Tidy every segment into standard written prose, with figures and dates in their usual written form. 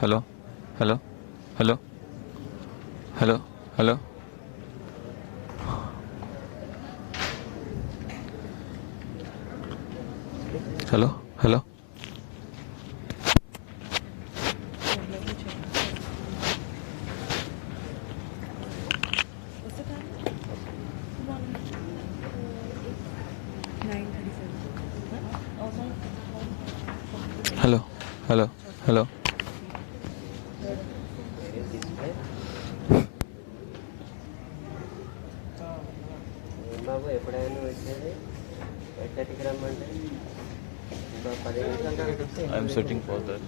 hello, hello, hello, hello, hello. Hello, hello. Hello, hello, hello. I'm searching for that.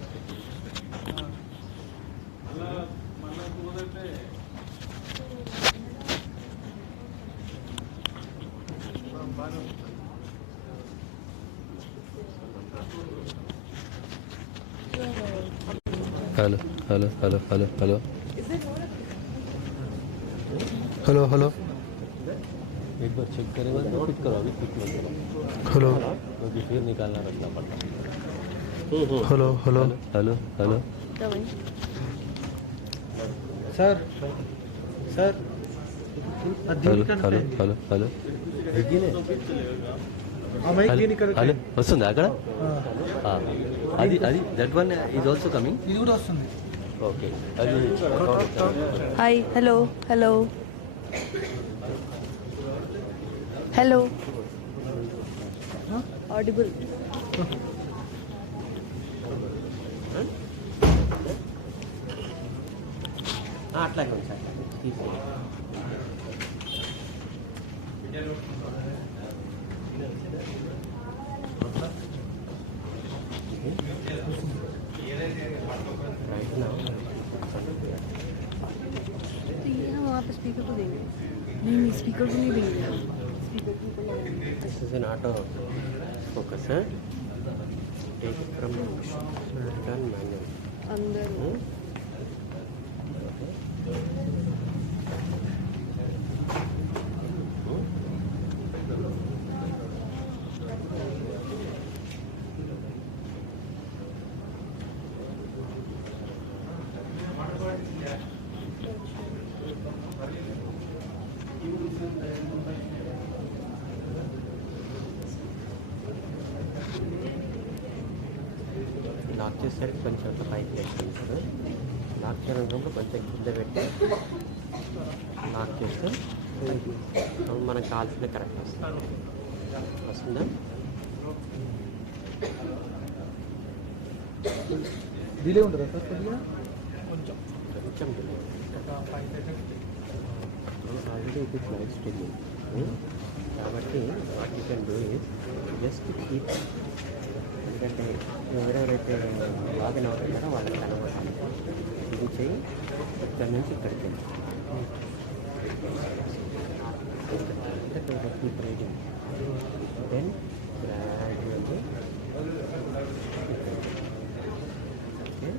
Hello, hello, hello, hello, hello. Hello, hello. एक बार check करेगा तो pick करो अभी pick मत करो. Hello. क्योंकि फिर निकालना रखना पड़ता. Hello, hello, hello, hello. Sir, sir. Hello, hello, hello, hello. Hello వస్తుంది అక్కడ అది అది that one is also coming ఇది కూడా వస్తుంది ఓకే అది hi hello hello hello audible అట్లాగే ఉంది సార్ वहाँ पे स्पीकर को देंगे नहीं स्पीकर को नहीं देंगे स्पीकर को This is an auto focuser. Take it from turn manual. अंदर లాక్ చేసేసరికి కొంచెం అంత పైకి వేసుకుంటారు లాక్ చేయడంలో కొంచెం కింద పెట్టి లాక్ చేస్తే మనకు కావాల్సిందే కరెక్ట్ వస్తుంది వస్తుందా డిలే ఉంటుందా సార్ కొద్దిగా కొంచెం డిలే ఆల్రెడీ ఇది ఫ్లైట్ స్ట్రీమింగ్ కాబట్టి what you can do is just keep ఎందుకంటే ఎవరెవరైతే లాగిన్ అవుతున్నారో వాళ్ళకి కనబడాలి ఇది చేయి ఇక్కడ నుంచి ఇక్కడికి keep riding then gradually okay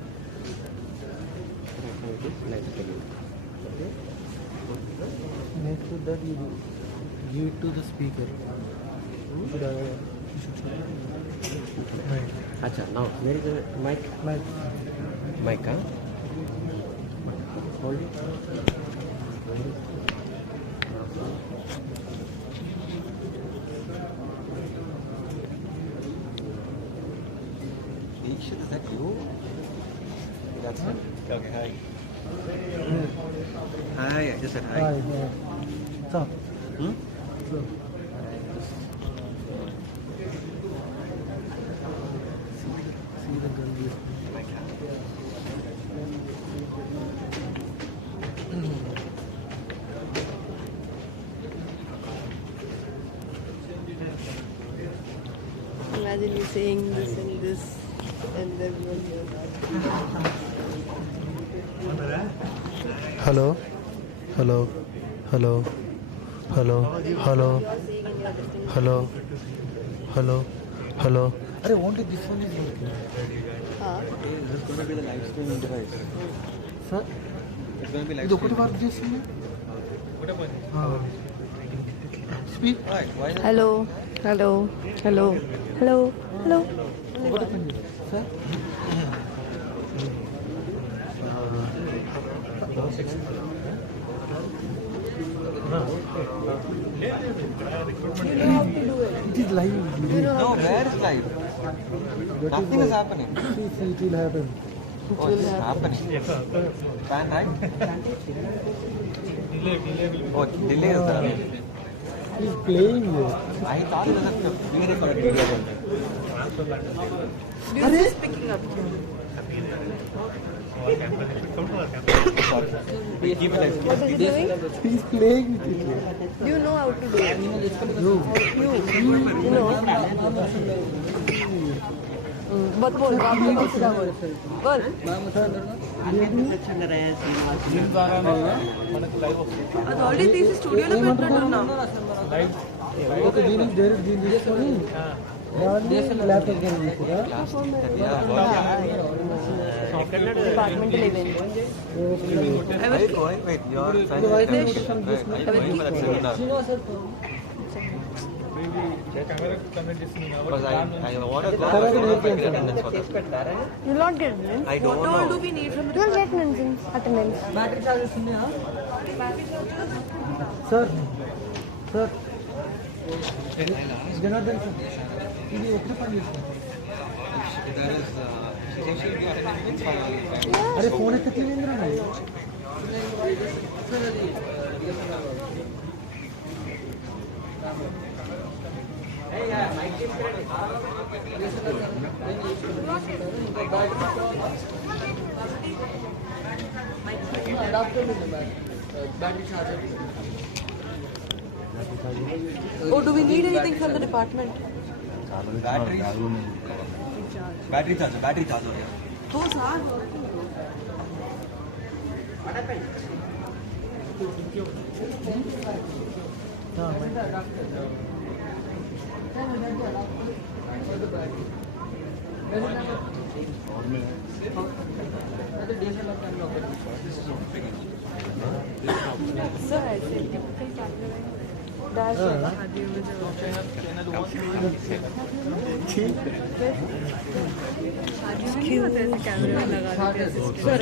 flight streaming okay make sure that you give it to the speaker. Acha, now there is a mic. Mic, huh? Hold it. Is that you? That's it. Okay, hi. Hi, I just said hi. Hi. So. So. See the gun here. imagine you saying this and then Hello. Hello. Hello. Hello. Hello. Hello. Hello. Hello. Arey, only this one is working. This is going to be the live streaming device. Sir? It's going to be live ఇది ఒకటి work చేస్తుంది speak hello hello hello hello hello ఒకటి పని sir how to do it. It is live. You know No, how to where is live? Nothing is happening. See, it will happen. Oh, it's happening. Fan, right? Oh, delay is there. He is playing there. I thought it was a pre-recorded video. This is picking up. Keep it like What is he doing? He is playing with it. Do you know how to do it? No. You know? But बोल आपने कुछ क्या बोल बोल అది already తీసి స్టూడియోలో పెట్టినట్టున్నాం Okay, there is one. Laptop can be put. Departmental event Wait, you're trying to because I want to go attendance for this. You not get attendance. I don't What all know. do we need from the department? Attendance. Battery charges ఉన్నాయా? Sir. Janardhan sir. ఇది ఎక్కడ పని చేస్తుంది? అరే phone ఎక్కట్లేదురా మరి. Oh, do we need anything from the department? Battery charge हो गया. Oh, sir. Sir, I said dash camera लगा sir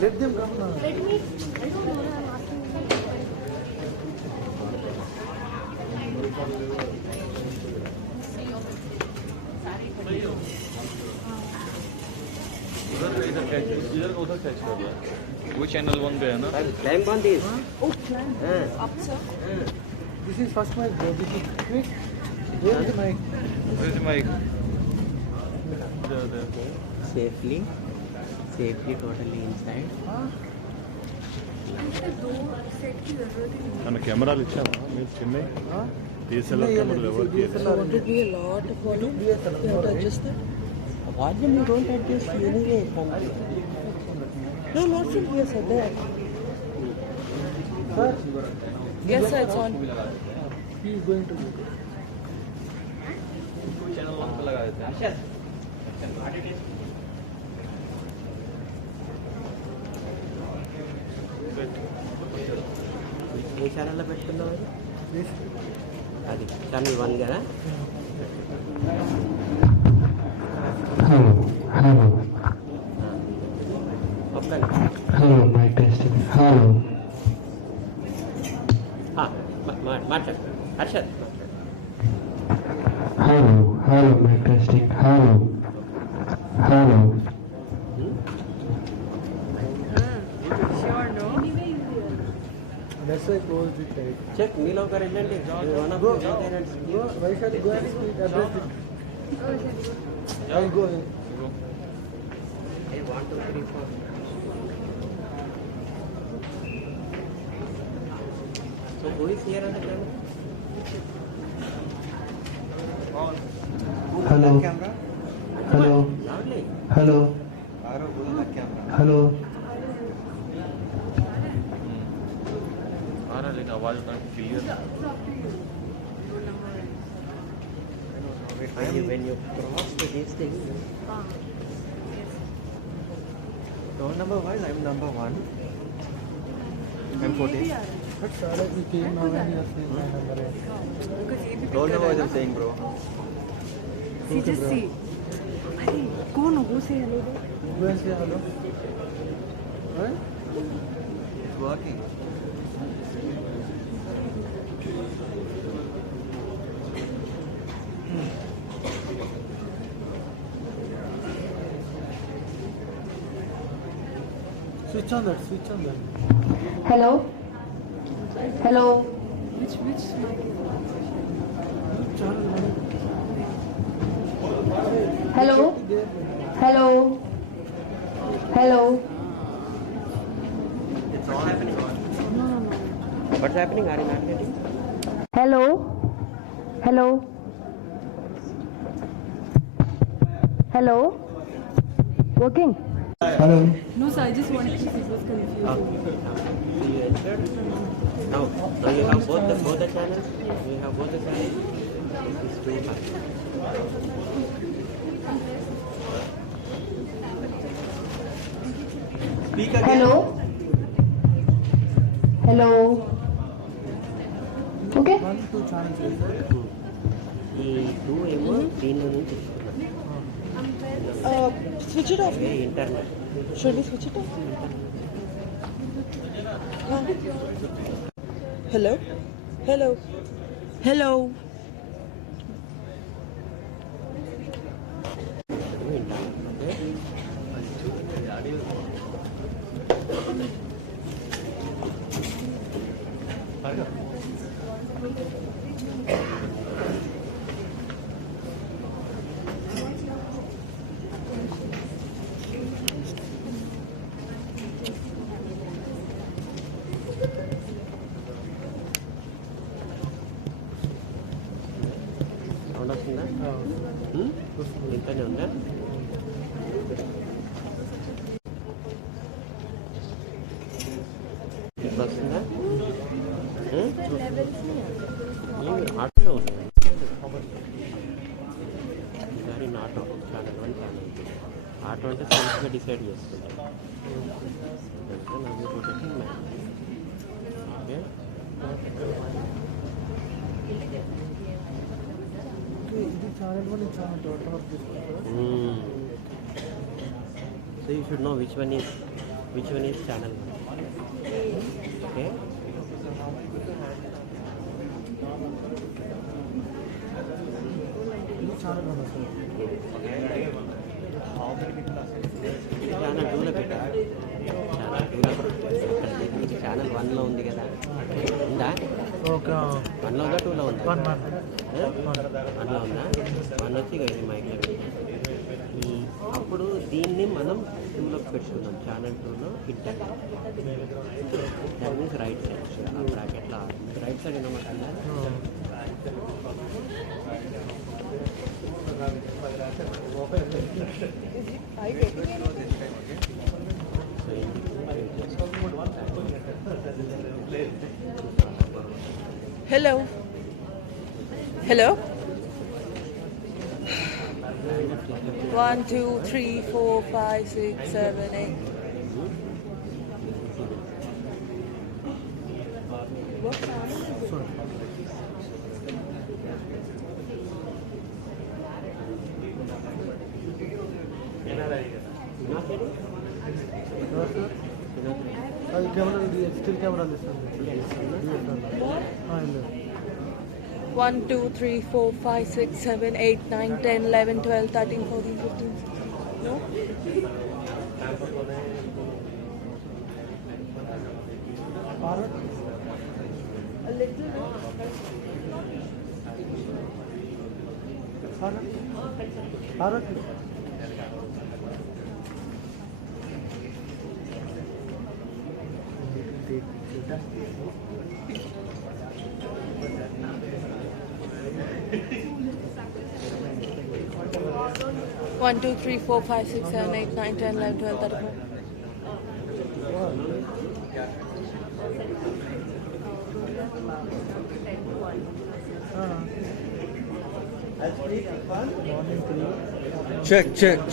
Let them come now. Let me. I don't know. I'm asking. उधर कैच कर दिया वो channel 1 पे है ना Climb on this. Oh, climb. Up, sir. This is first mic, bro. This is quick. Where is the mic? where is the mic Safely totally inside. మన కెమెరాలు ఇచ్చామా మీరు చిన్న DSLR కెమెరాలు ఎవరు What did we a lot of volume? You have to adjust that? Volume you don't adjust anyway. No, not from here, sir. There. Sir, Yes, sir. It's on. he is going to do. Channel 1 पे लगा देते हैं ఏ ఛానల్లో పెట్టుకున్నావు అది channel 1 కదా Hello. ఒక్కనే Hello, mic testing. Hello. మాట్లాడు Harshad Hello, mic testing. Hello. Sure, no. That's why I closed it tight. Check మీలో ఒక రెండండి one of Go. Why shall I go and speak? Address it. I'll go ahead. 1 2 3 4 so who is here on the camera Hello. camera loudly Hello. Aro who is that camera Hello. आ रहा लेकिन आवाज उतना clear when you cross to these things roll number wise I'm number 1 I'm 14 But sir, we came now and you are saying my number. roll number wise I'm saying bro See, just see. I अरे कौन हो वो से hello Go and say hello. Right? It's working. Switch on that. Switch on that. Hello? Hello? which mic Hello? Hello? Hello? What's happening? What's happening? Are you not getting? Hello? Hello? Hello? Working? Hello. no sir I just wanted to see it was confusing So you entered? Now you have both the channels? You have both the channels? It's too high. Hello? Hello? Okay? 1, 2 channels. ఈ 2 ఏమో దీనిలో నుంచి ఇస్తున్నాను. Switch it off. Internet. Should we switch it off? Hello? Hello? Hello? Sound వస్తుందా? ఇంతనే ఉందా? ఇప్పుడు వస్తుందా? ఆటోలో ఉంది ఈసారి ఆటో ఛానల్ 1 ఛానల్ 2 ఆటో అంటే సెల్ఫ్గా డిసైడ్ చేసుకుంటాం. ఓకే ఇది channel 1 channel 2 total of this. So you should know which one is channel 1. Okay. ఇది ఛానల్ 1 అసలు. ఛానల్ 2లో పెట్టా. ఛానల్ 1లో ఉంది కదా, ఉందా? ఓకే. 1లో ఉందా 2లో ఉందా? 1 1లో ఉందా? 1 వచ్చి ఇక ఇది మైక్లో అప్పుడు దీన్ని మనం 2లోకి పెట్టుకుందాం. ఛానల్ 2లో inter that means right side ఆ బ్రాకెట్లో రైట్ సైడ్ ఏమవుతుందా? Hello? Hello? 1, 2, 3, 4, 5, 6, 7, 8. అది కెమెరా, ఇది స్టిల్ కెమెరా ఇస్తుంది. 1, 2, 3, 4, 5, 6, 7, 8, 9, 10, 11, 12, 13, 14, 15. No? A little bit. 1, 2, 3, 4, 5, 6, 7, 8, 9, 10, 11, 12, 13.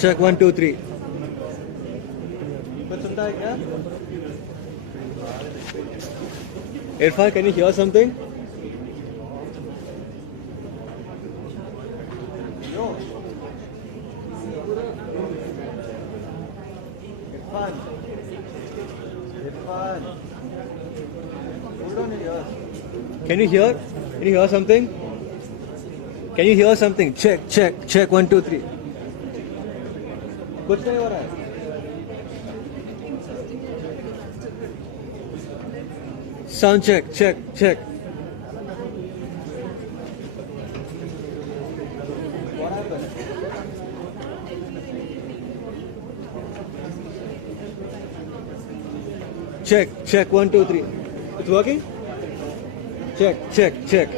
Check 1 2 3. Irfan, can you hear something? Can you hear? Can you hear something? Can you hear something? Check, check, check. 1, 2, 3. कुछ नहीं हो रहा है. Sound check, check, check. Check, check. 1, 2, 3. It's working? Check, check, check.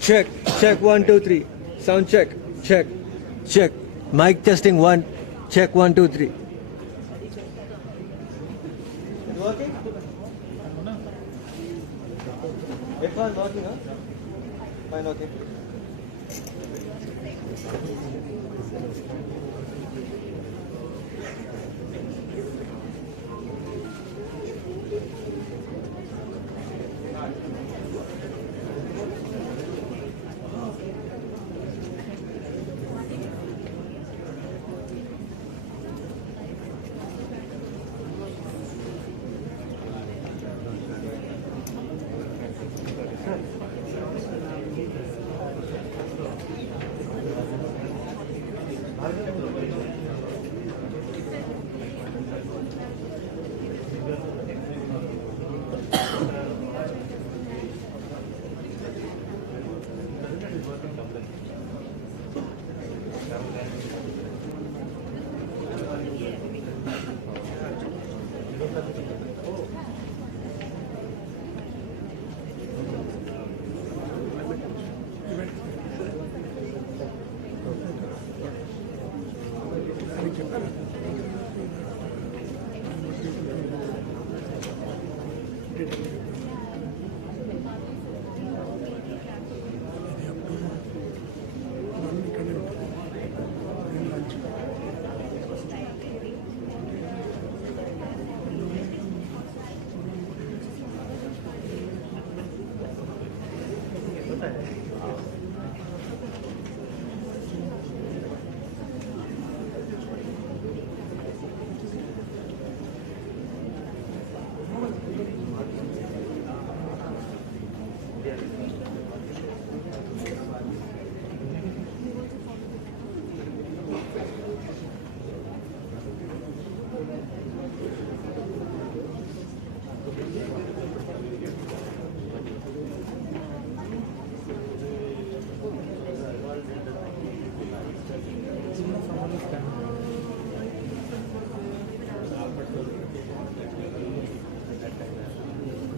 Check, check. 1, 2, 3. Sound check, check, check. Mic testing 1. Check 1, 2, 3. It's working? It's not working, huh? Fine, okay.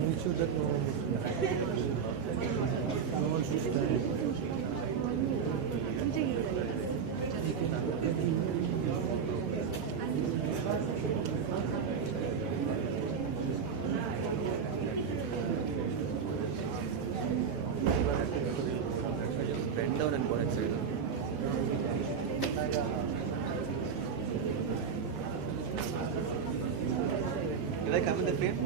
Make sure that no one should stand. Bend down and go outside. Did I come in the frame?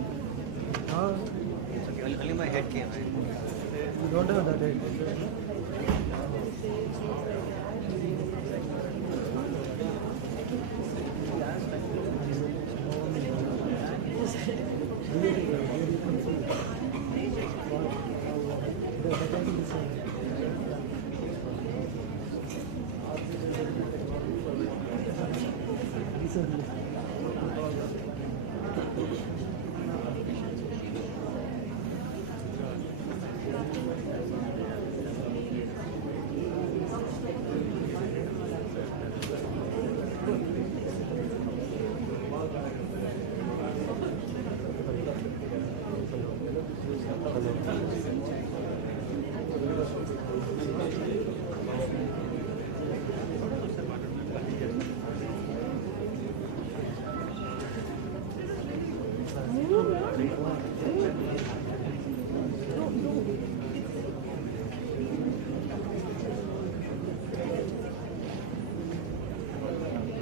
Okay, only my head came, right? You don't have that head.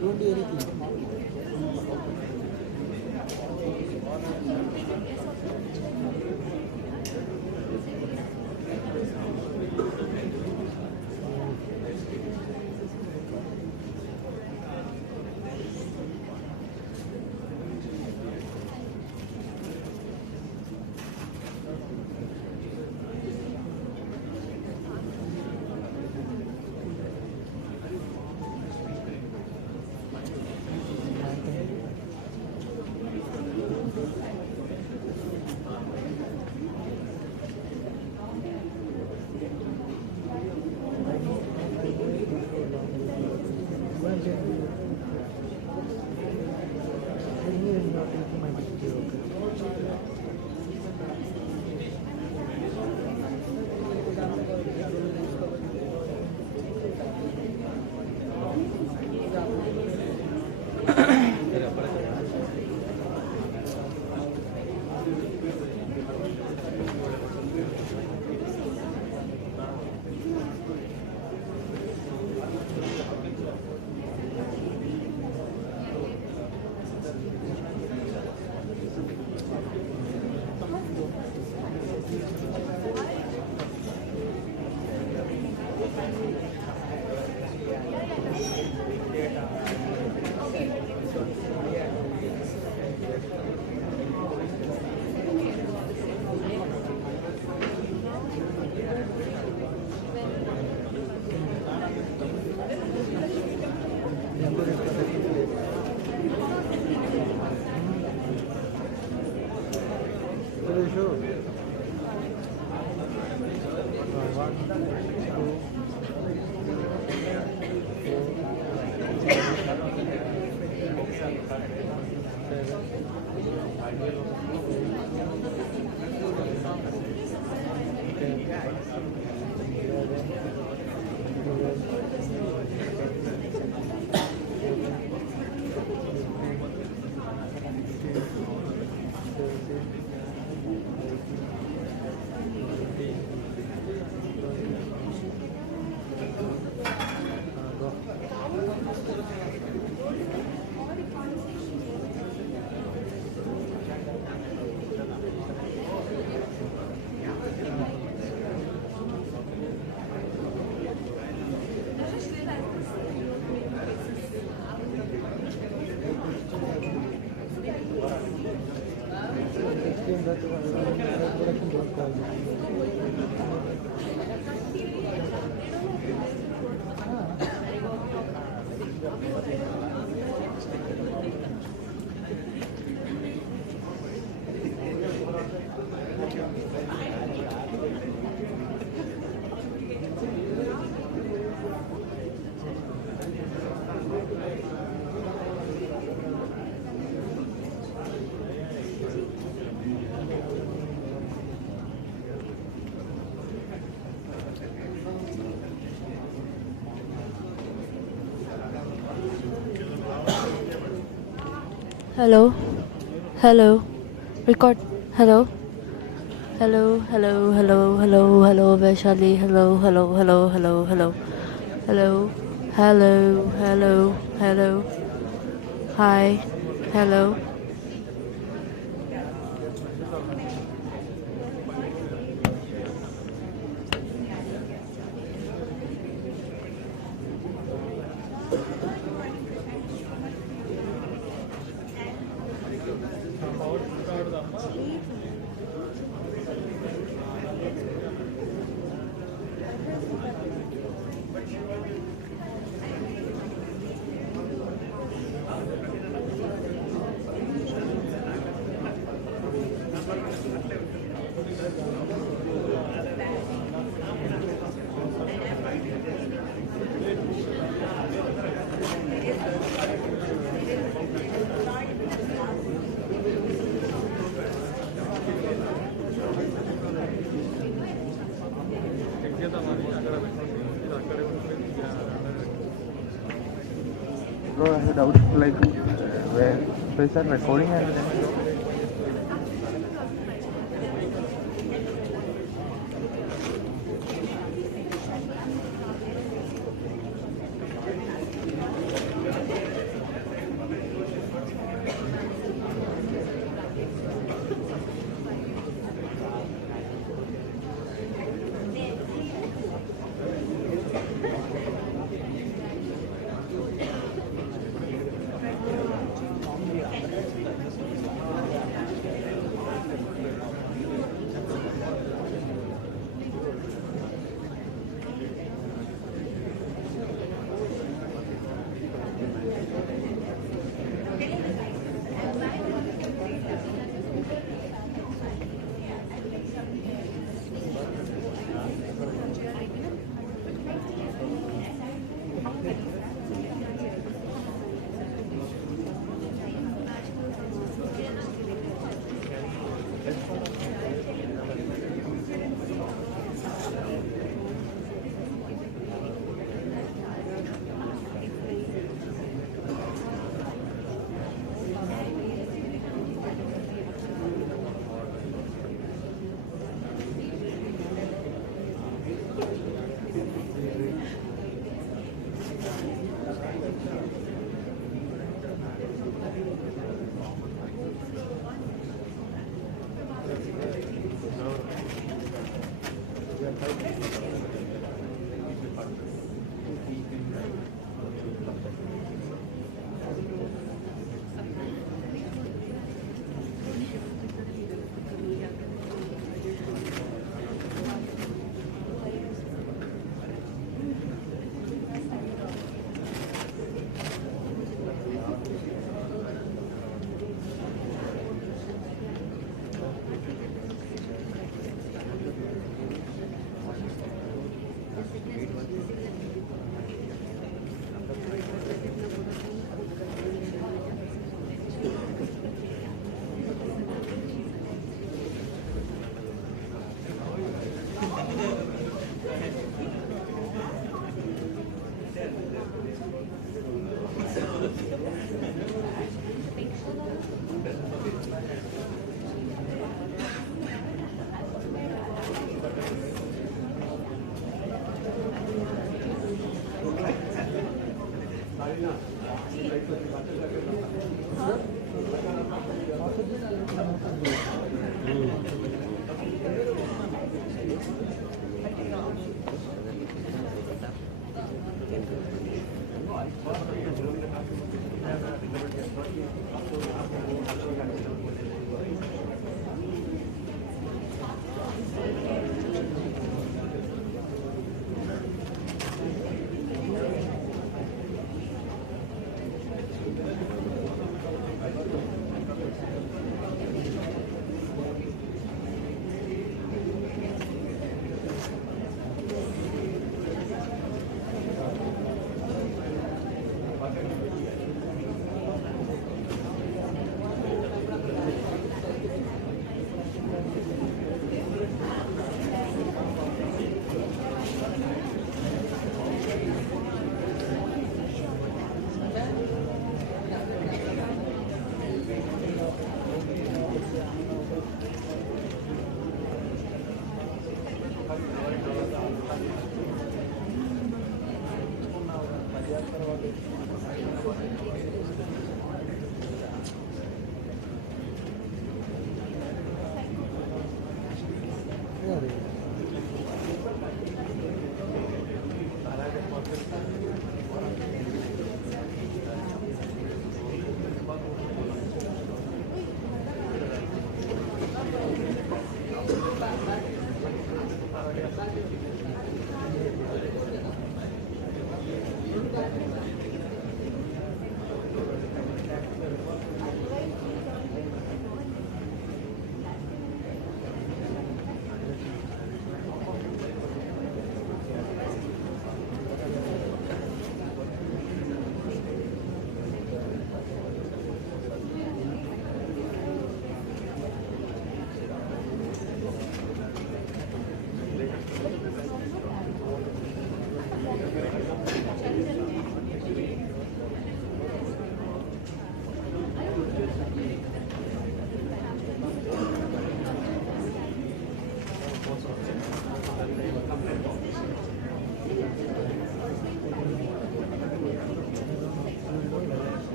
Don't do anything. ratio. 1, Hello, hello, record. Hello, hello, hello, hello, hello, hello, Vaishali. Hello, hello, hello, hello, hello, hello, hello, hello, hello. Hi, hello. Bro, I had a doubt, like, where is that recording and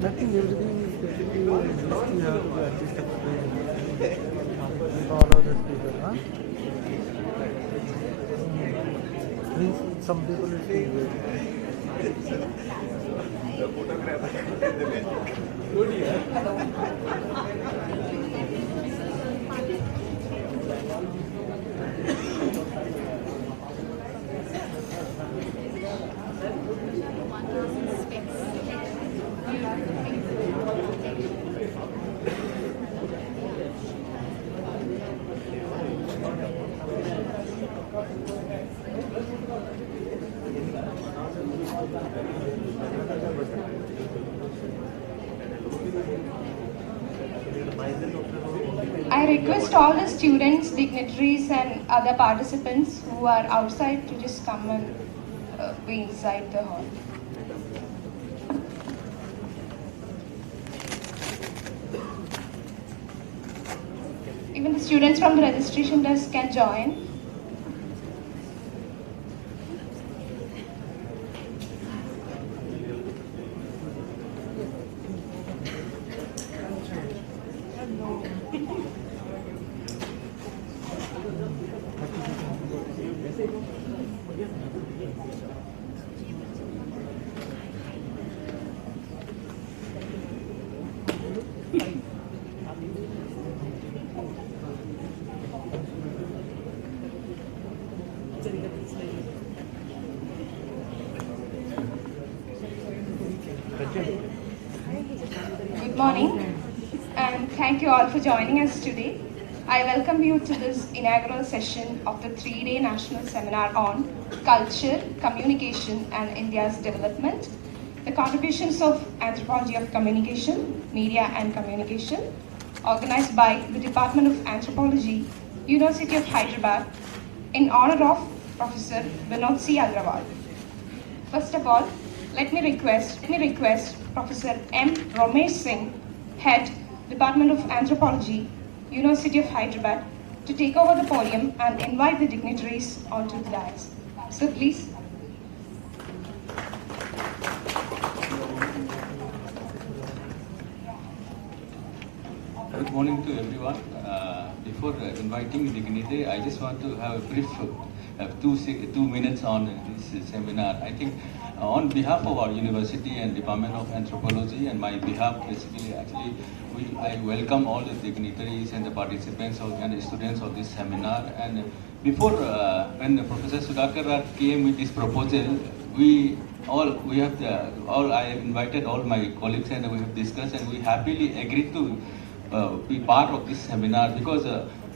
Nothing, everything is basically you have to adjust the with all of the people, huh? Means some people will say I request all the students, dignitaries and other participants who are outside to just come and be inside the hall. Even the students from the registration desk can join. Good morning and thank you all for joining us today. I welcome you to this inaugural session of the 3-day national seminar on culture, communication and India's development, the contributions of Anthropology of Communication, Media and Communication, organized by the Department of Anthropology, University of Hyderabad, in honor of Professor Binod C. Agrawal. First of all, let me request Professor M. Ramesh Singh, Head, Department of Anthropology, University of Hyderabad, to take over the podium and invite the dignitaries onto the dais. So please. Good morning to everyone. Before inviting the dignitary, I just want to have a brief 2 minutes on this seminar. I think on behalf of our university and Department of Anthropology and my behalf, basically, actually, I welcome all the dignitaries and the participants and the students of this seminar. And before, when Professor Sudhakar came with this proposal, I have invited all my colleagues and we have discussed and we happily agreed to be part of this seminar because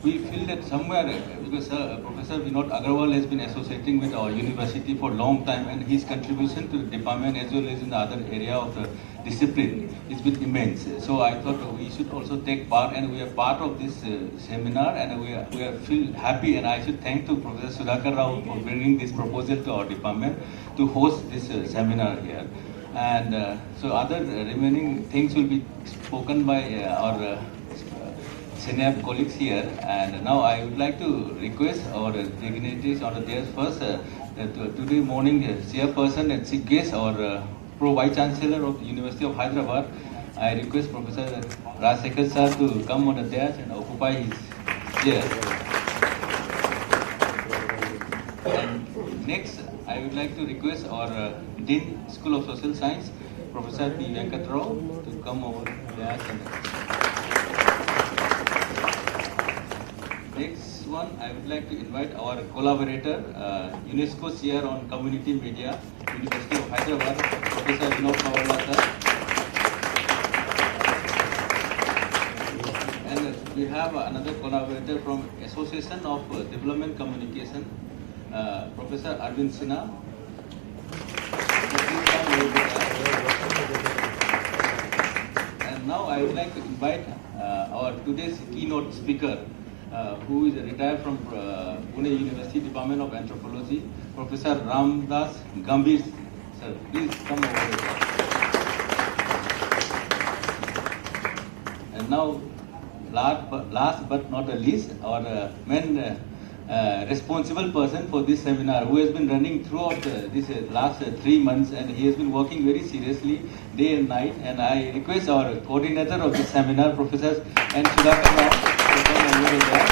we feel that somewhere, because Professor Agrawal has been associating with our university for a long time and his contribution to the department as well as in the other area of the discipline has been immense. So I thought we should also take part and we are part of this seminar and we feel happy and I should thank to Professor Sudhakar Rao for bringing this proposal to our department to host this seminar here. and so other remaining things will be spoken by our senior colleagues here. And now I would like to request our dignitaries on the dais first, today morning chairperson and chief guest, our Pro Vice Chancellor of the University of Hyderabad. I request Professor Rajsekhar sir to come on the dais and occupy his chair. And next, I would like to request our Dean School of Social Science, Professor P. Venkatrao, to come over there. Next one, I would like to invite our collaborator, UNESCO Chair on Community Media, University of Hyderabad, Professor Binod C. And we have another collaborator from Association of Development Communication, Professor Arvind Sinha. And now I would like to invite our today's keynote speaker, who is retired from Pune University Department of Anthropology, Professor Ramdas Gambhir. Sir, please come over here. And now, last but not the least, our main responsible person for this seminar, who has been running throughout this last 3 months, and he has been working very seriously day and night. And I request our coordinator of this seminar, Professor N. Sudhakar Rao, to come over there.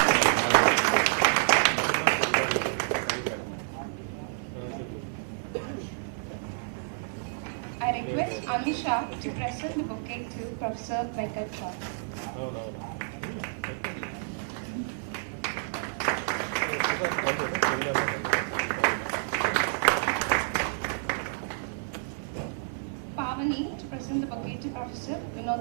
I request Anisha to present the bouquet to Professor Venkatrao. Pavani to present the bouquet to Professor Binod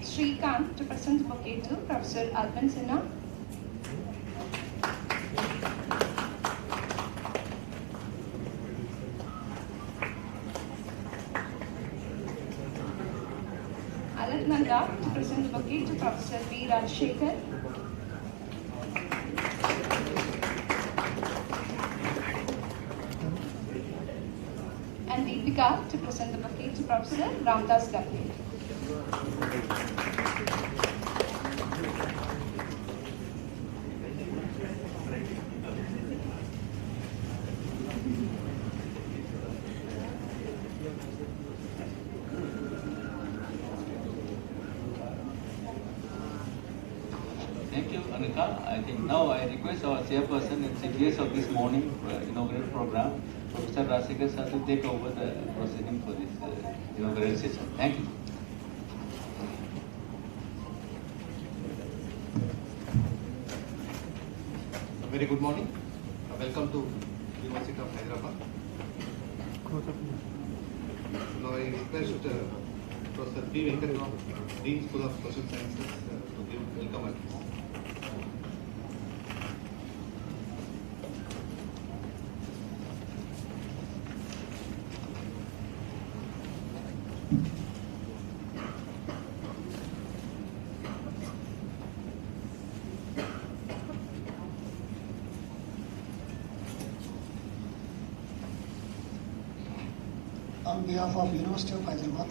C. Srikanth to present the bouquet to Professor Arvind Sinha. Nanda to present the bouquet to Professor B. Rajsekhar. And Deepika to present the bouquet to Professor Ramdas Gambhir. Thank you, Anika. I think now I request our chairperson and chief guest of this morning inaugural program, Professor Rajsekhar sir, to take over the proceeding for this inaugural session. Thank you. Very good morning. Welcome to University of Hyderabad. Now I request Professor P. Venkatrao, Dean School of Social Sciences, to give welcome address. On behalf of University of Hyderabad,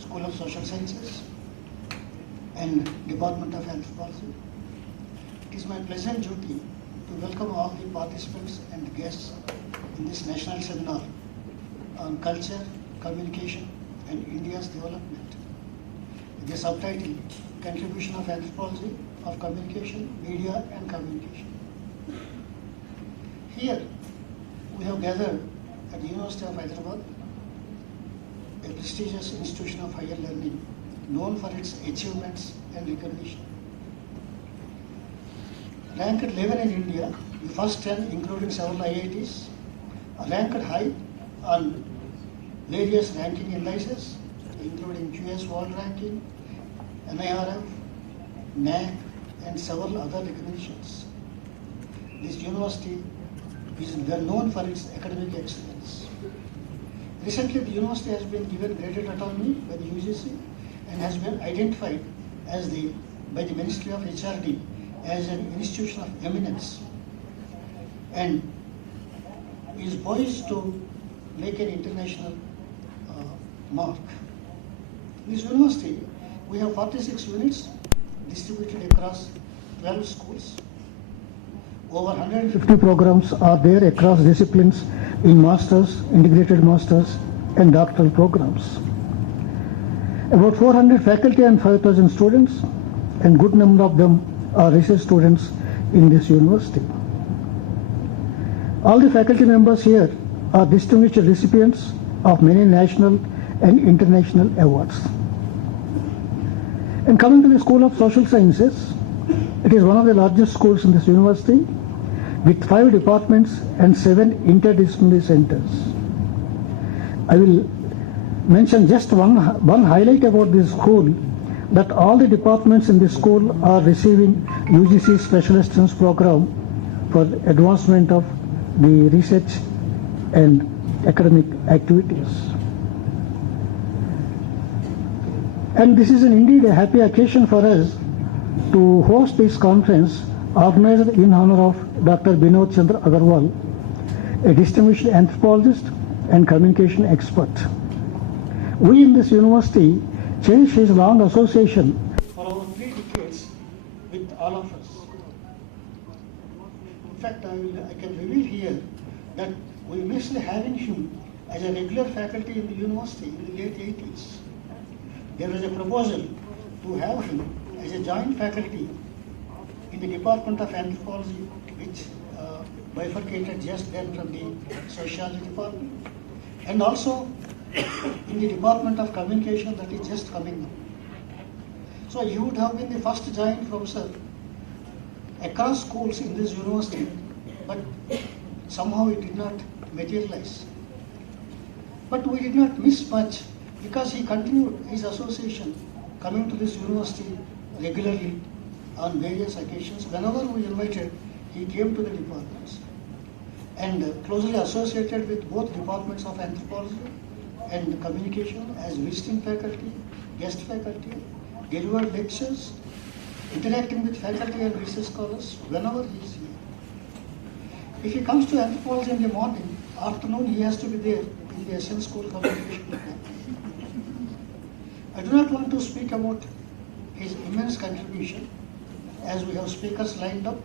School of Social Sciences and Department of Anthropology, it is my pleasant duty to welcome all the participants and guests in this national seminar on culture, communication and India's development, with the subtitle Contribution of Anthropology of Communication, Media and Communication. Here we have gathered at the University of Hyderabad, a prestigious institution of higher learning known for its achievements and recognition. Ranked 11 in India, the first 10 including several IITs, are ranked high on various ranking indices including QS World Ranking, NIRF, NAC and several other recognitions. This university is well known for its academic excellence. Recently, the university has been given graded autonomy by the UGC and has been identified as the by the Ministry of HRD as an institution of eminence and is poised to make an international mark. In this university, we have 46 units distributed across 12 schools. Over 150 programs are there across disciplines in masters, integrated masters, and doctoral programs. About 400 faculty and 5,000 students, and good number of them are research students in this university. All the faculty members here are distinguished recipients of many national and international awards. And coming to the School of Social Sciences, it is one of the largest schools in this university with 5 departments and 7 interdisciplinary centers. I will mention just one highlight about this school, that all the departments in this school are receiving UGC Special Assistance Program for advancement of the research and academic activities. And this is indeed a happy occasion for us to host this conference organized in honor of Dr. Binod Agrawal, a distinguished anthropologist and communication expert. We in this university cherish his long association for over 3 decades with all of us. In fact, I can reveal here that we missed having him as a regular faculty in the university in the late 80s. There was a proposal to have him as a joint faculty in the Department of Anthropology, which bifurcated just then from the Sociology Department, and also in the Department of Communication that is just coming up. So he would have been the first joint professor across schools in this university, but somehow it did not materialize. But we did not miss much because he continued his association, coming to this university regularly on various occasions. Whenever we invited, he came to the departments and closely associated with both departments of anthropology and communication as visiting faculty, guest faculty, delivered lectures, interacting with faculty and research scholars whenever he is here. If he comes to anthropology in the morning, afternoon he has to be there in the SN School Communication Department. I do not want to speak about his immense contribution, as we have speakers lined up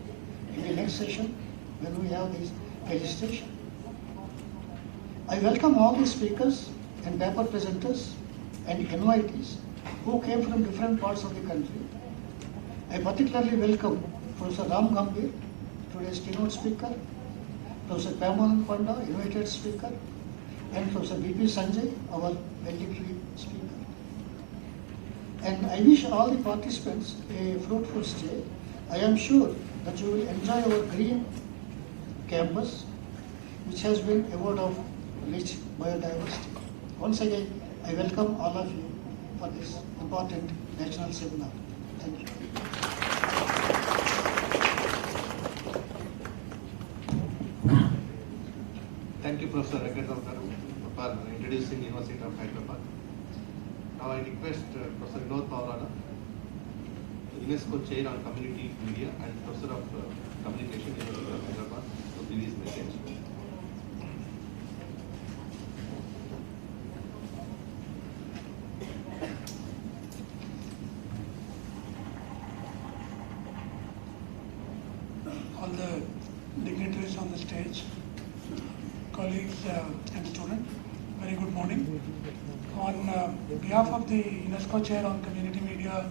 in the next session when we have this registration. I welcome all the speakers and paper presenters and invitees who came from different parts of the country. I particularly welcome Professor Ram Gambhir, today's keynote speaker, Professor Pamanand Panda, invited speaker, and Professor B.P. Sanjay, our valedictory speaker. And I wish all the participants a fruitful stay. I am sure that you will enjoy our green campus, which has been a word of rich biodiversity. Once again, I welcome all of you for this important national seminar. Thank you. Thank you, Professor Agrawal, for introducing University of Hyderabad. Now I request Professor Binod C, UNESCO Chair on Community Media and Professor of Communication, University of Hyderabad, to give his message. All the dignitaries on the stage, colleagues and students, very good morning. On behalf of the UNESCO Chair on Community Media,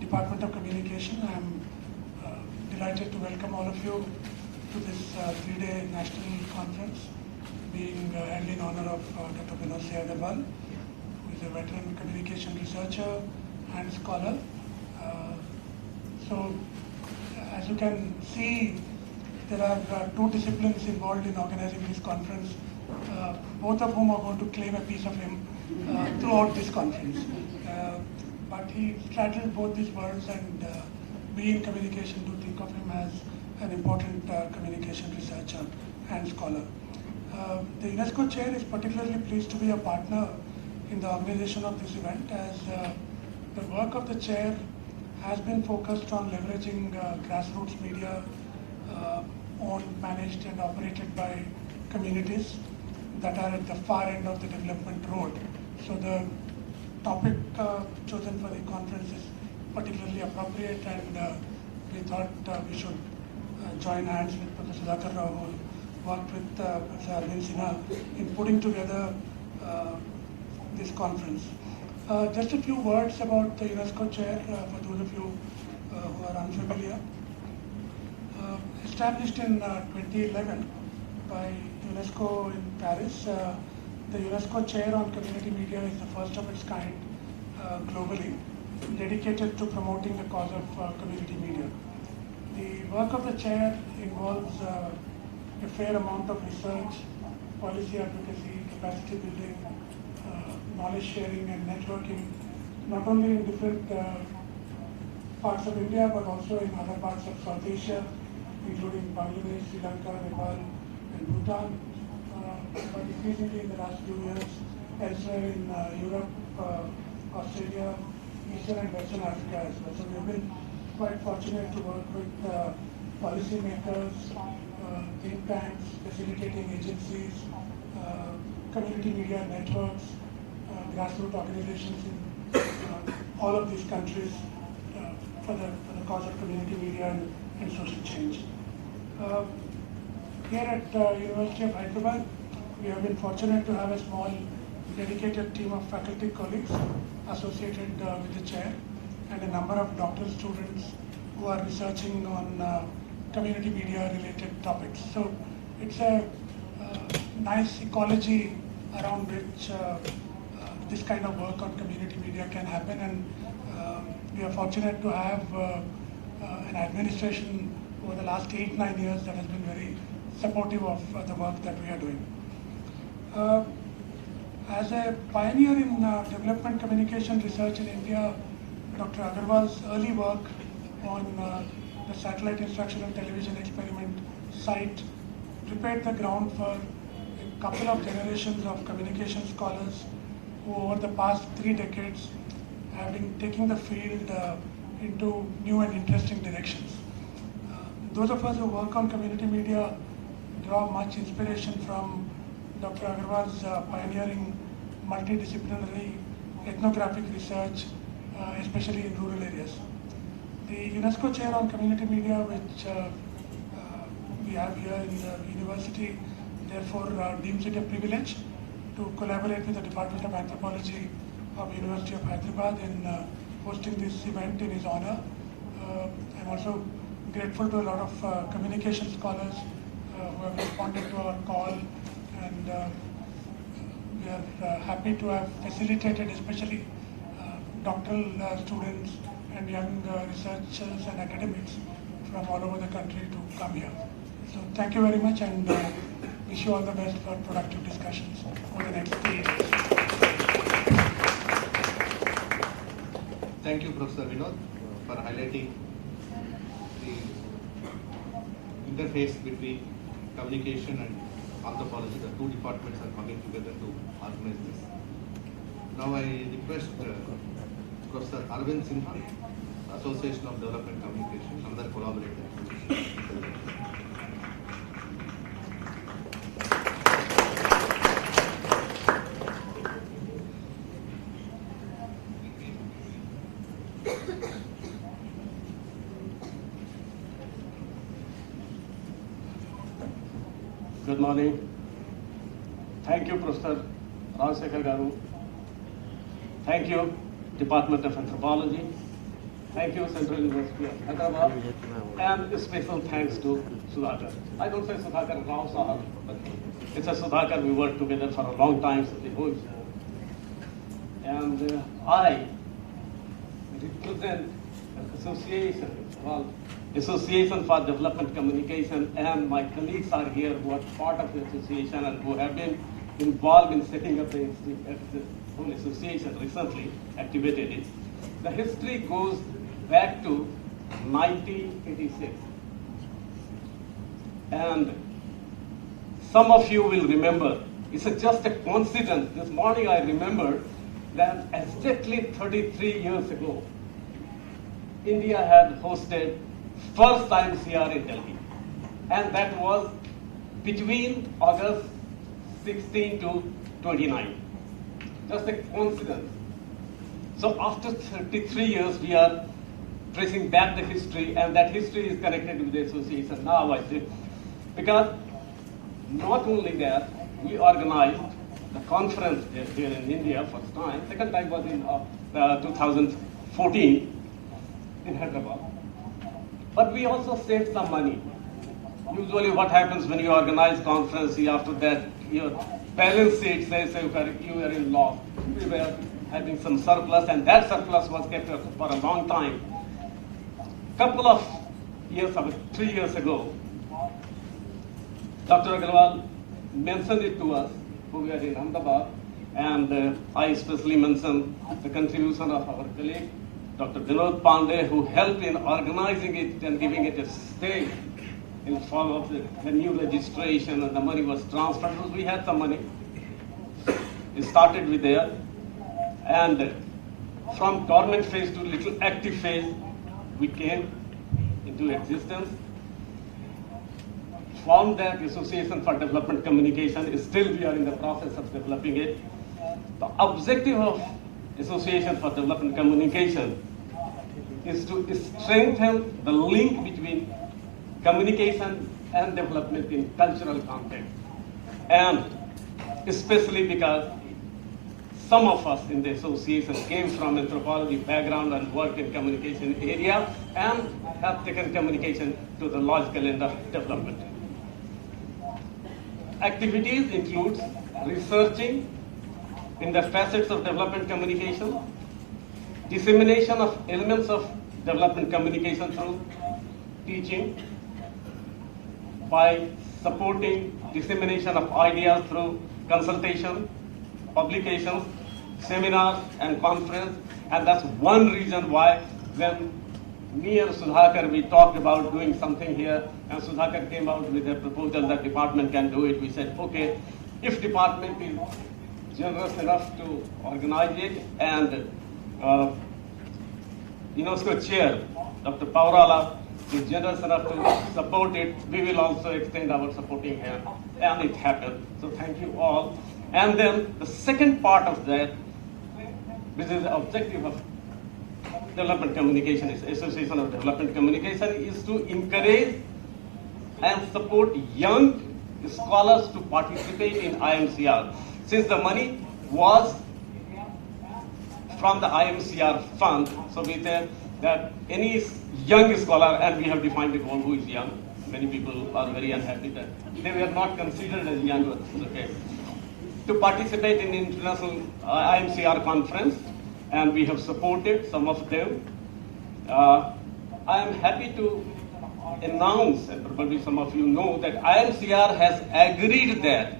Department of Communication, I am delighted to welcome all of you to this 3-day national conference being held in honor of Dr. Binod C. Agrawal, who is a veteran communication researcher and scholar. So, as you can see, there are 2 disciplines involved in organizing this conference, both of whom are going to claim a piece of him throughout this conference. But he straddled both these worlds, and we in communication do think of him as an important communication researcher and scholar. The UNESCO Chair is particularly pleased to be a partner in the organization of this event, as the work of the Chair has been focused on leveraging grassroots media owned, managed and operated by communities that are at the far end of the development road. So the topic chosen for the conference is particularly appropriate, and we thought we should join hands with Professor Sudhakar Rao, who worked with Professor Arvind Sinha in putting together this conference. Just a few words about the UNESCO Chair for those of you who are unfamiliar. Established in 2011 by UNESCO in Paris, the UNESCO Chair on Community Media is the first of its kind globally, dedicated to promoting the cause of community media. The work of the Chair involves a fair amount of research, policy advocacy, capacity building, knowledge sharing and networking, not only in different parts of India but also in other parts of South Asia, including Bangladesh, Sri Lanka, Nepal and Bhutan, but increasingly in the last few years elsewhere in Europe, Australia, Eastern and Western Africa as well. So we have been quite fortunate to work with policymakers, think tanks, facilitating agencies, community media networks, grassroots organizations in all of these countries for the cause of community media and social change. Here at University of Hyderabad, we have been fortunate to have a small dedicated team of faculty colleagues associated with the chair and a number of doctoral students who are researching on community media related topics. So it's a nice ecology around which this kind of work on community media can happen, and we are fortunate to have an administration over the last 8-9 years that has been very supportive of the work that we are doing. As a pioneer in development communication research in India, Dr. Agrawal's early work on the satellite instructional television experiment site prepared the ground for a couple of generations of communication scholars who over the past 3 decades have been taking the field into new and interesting directions. Those of us who work on community media draw much inspiration from Dr. Agrawal's pioneering multidisciplinary ethnographic research, especially in rural areas. The UNESCO Chair on Community Media, which we have here in the university, therefore deems it a privilege to collaborate with the Department of Anthropology of University of Hyderabad in hosting this event in his honor. I'm also grateful to a lot of communication scholars who have responded to our call, and we are happy to have facilitated especially doctoral students and young researchers and academics from all over the country to come here. So thank you very much, and wish you all the best for productive discussions over the next 3 years. Thank you, Professor Binod, for highlighting the interface between communication and anthropology. The 2 departments are coming together to organize this. Now I request Professor Arvind Sinha, Association of Development Communication, another collaborator. Good morning. Thank you, Professor Rajsekhar Garu. Thank you, Department of Anthropology. Thank you, Central University of Hyderabad. And a special thanks to Sudhakar. I don't say Sudhakar Rao Sahab, but it's a Sudhakar. We worked together for a long time, so the whole. And I represent an association called Association for Development Communication, and my colleagues are here who are part of the association and who have been involved in setting up the whole association, recently activated it. The history goes back to 1986. And some of you will remember, it's just a coincidence. This morning I remembered that exactly 33 years ago, India had hosted first IMCR in Delhi, and that was between August 16 to 29. Just a coincidence. So after 33 years, we are tracing back the history, and that history is connected with the association now, I think. Because not only that, we organized the conference here in India first time. Second time was in 2014 in Hyderabad. But we also saved some money. Usually what happens when you organize conference, after that your balance sheet says you are in loss. We were having some surplus, and that surplus was kept for a long time. Couple of years, 3 years ago, Dr. Agrawal mentioned it to us, who were in Ahmedabad, and I especially mentioned the contribution of our colleague, Dr. Binod C, who helped in organizing it and giving it a stage in the form of the new registration, and the money was transferred. So we had some money. It started with there, and from dormant phase to little active phase, we came into existence. Formed that Association for Development Communication. Still we are in the process of developing it. The objective of Association for Development Communication is to strengthen the link between communication and development in cultural context. And especially because some of us in the association came from anthropology background and worked in communication area and have taken communication to the logical end of development. Activities include researching in the facets of development communication, dissemination of elements of development communication through teaching, by supporting dissemination of ideas through consultation, publications, seminars, and conference. And that's one reason why when me and Sudhakar, we talked about doing something here, and Sudhakar came out with a proposal that department can do it. We said, okay, if department is generous enough to organize it, and UNESCO Chair, Dr. Paurala, is generous enough to support it, we will also extend our supporting hand, and it happened. So thank you all. And then the second part of that, which is the objective of development communication, is Association of Development Communication, is to encourage and support young scholars to participate in IMCR. Since the money was from the IMCR fund, so we said that any young scholar, and we have defined it all who is young. Many people are very unhappy that they were not considered as young. Okay. To participate in international IMCR conference, and we have supported some of them. I am happy to announce, and probably some of you know, that IMCR has agreed that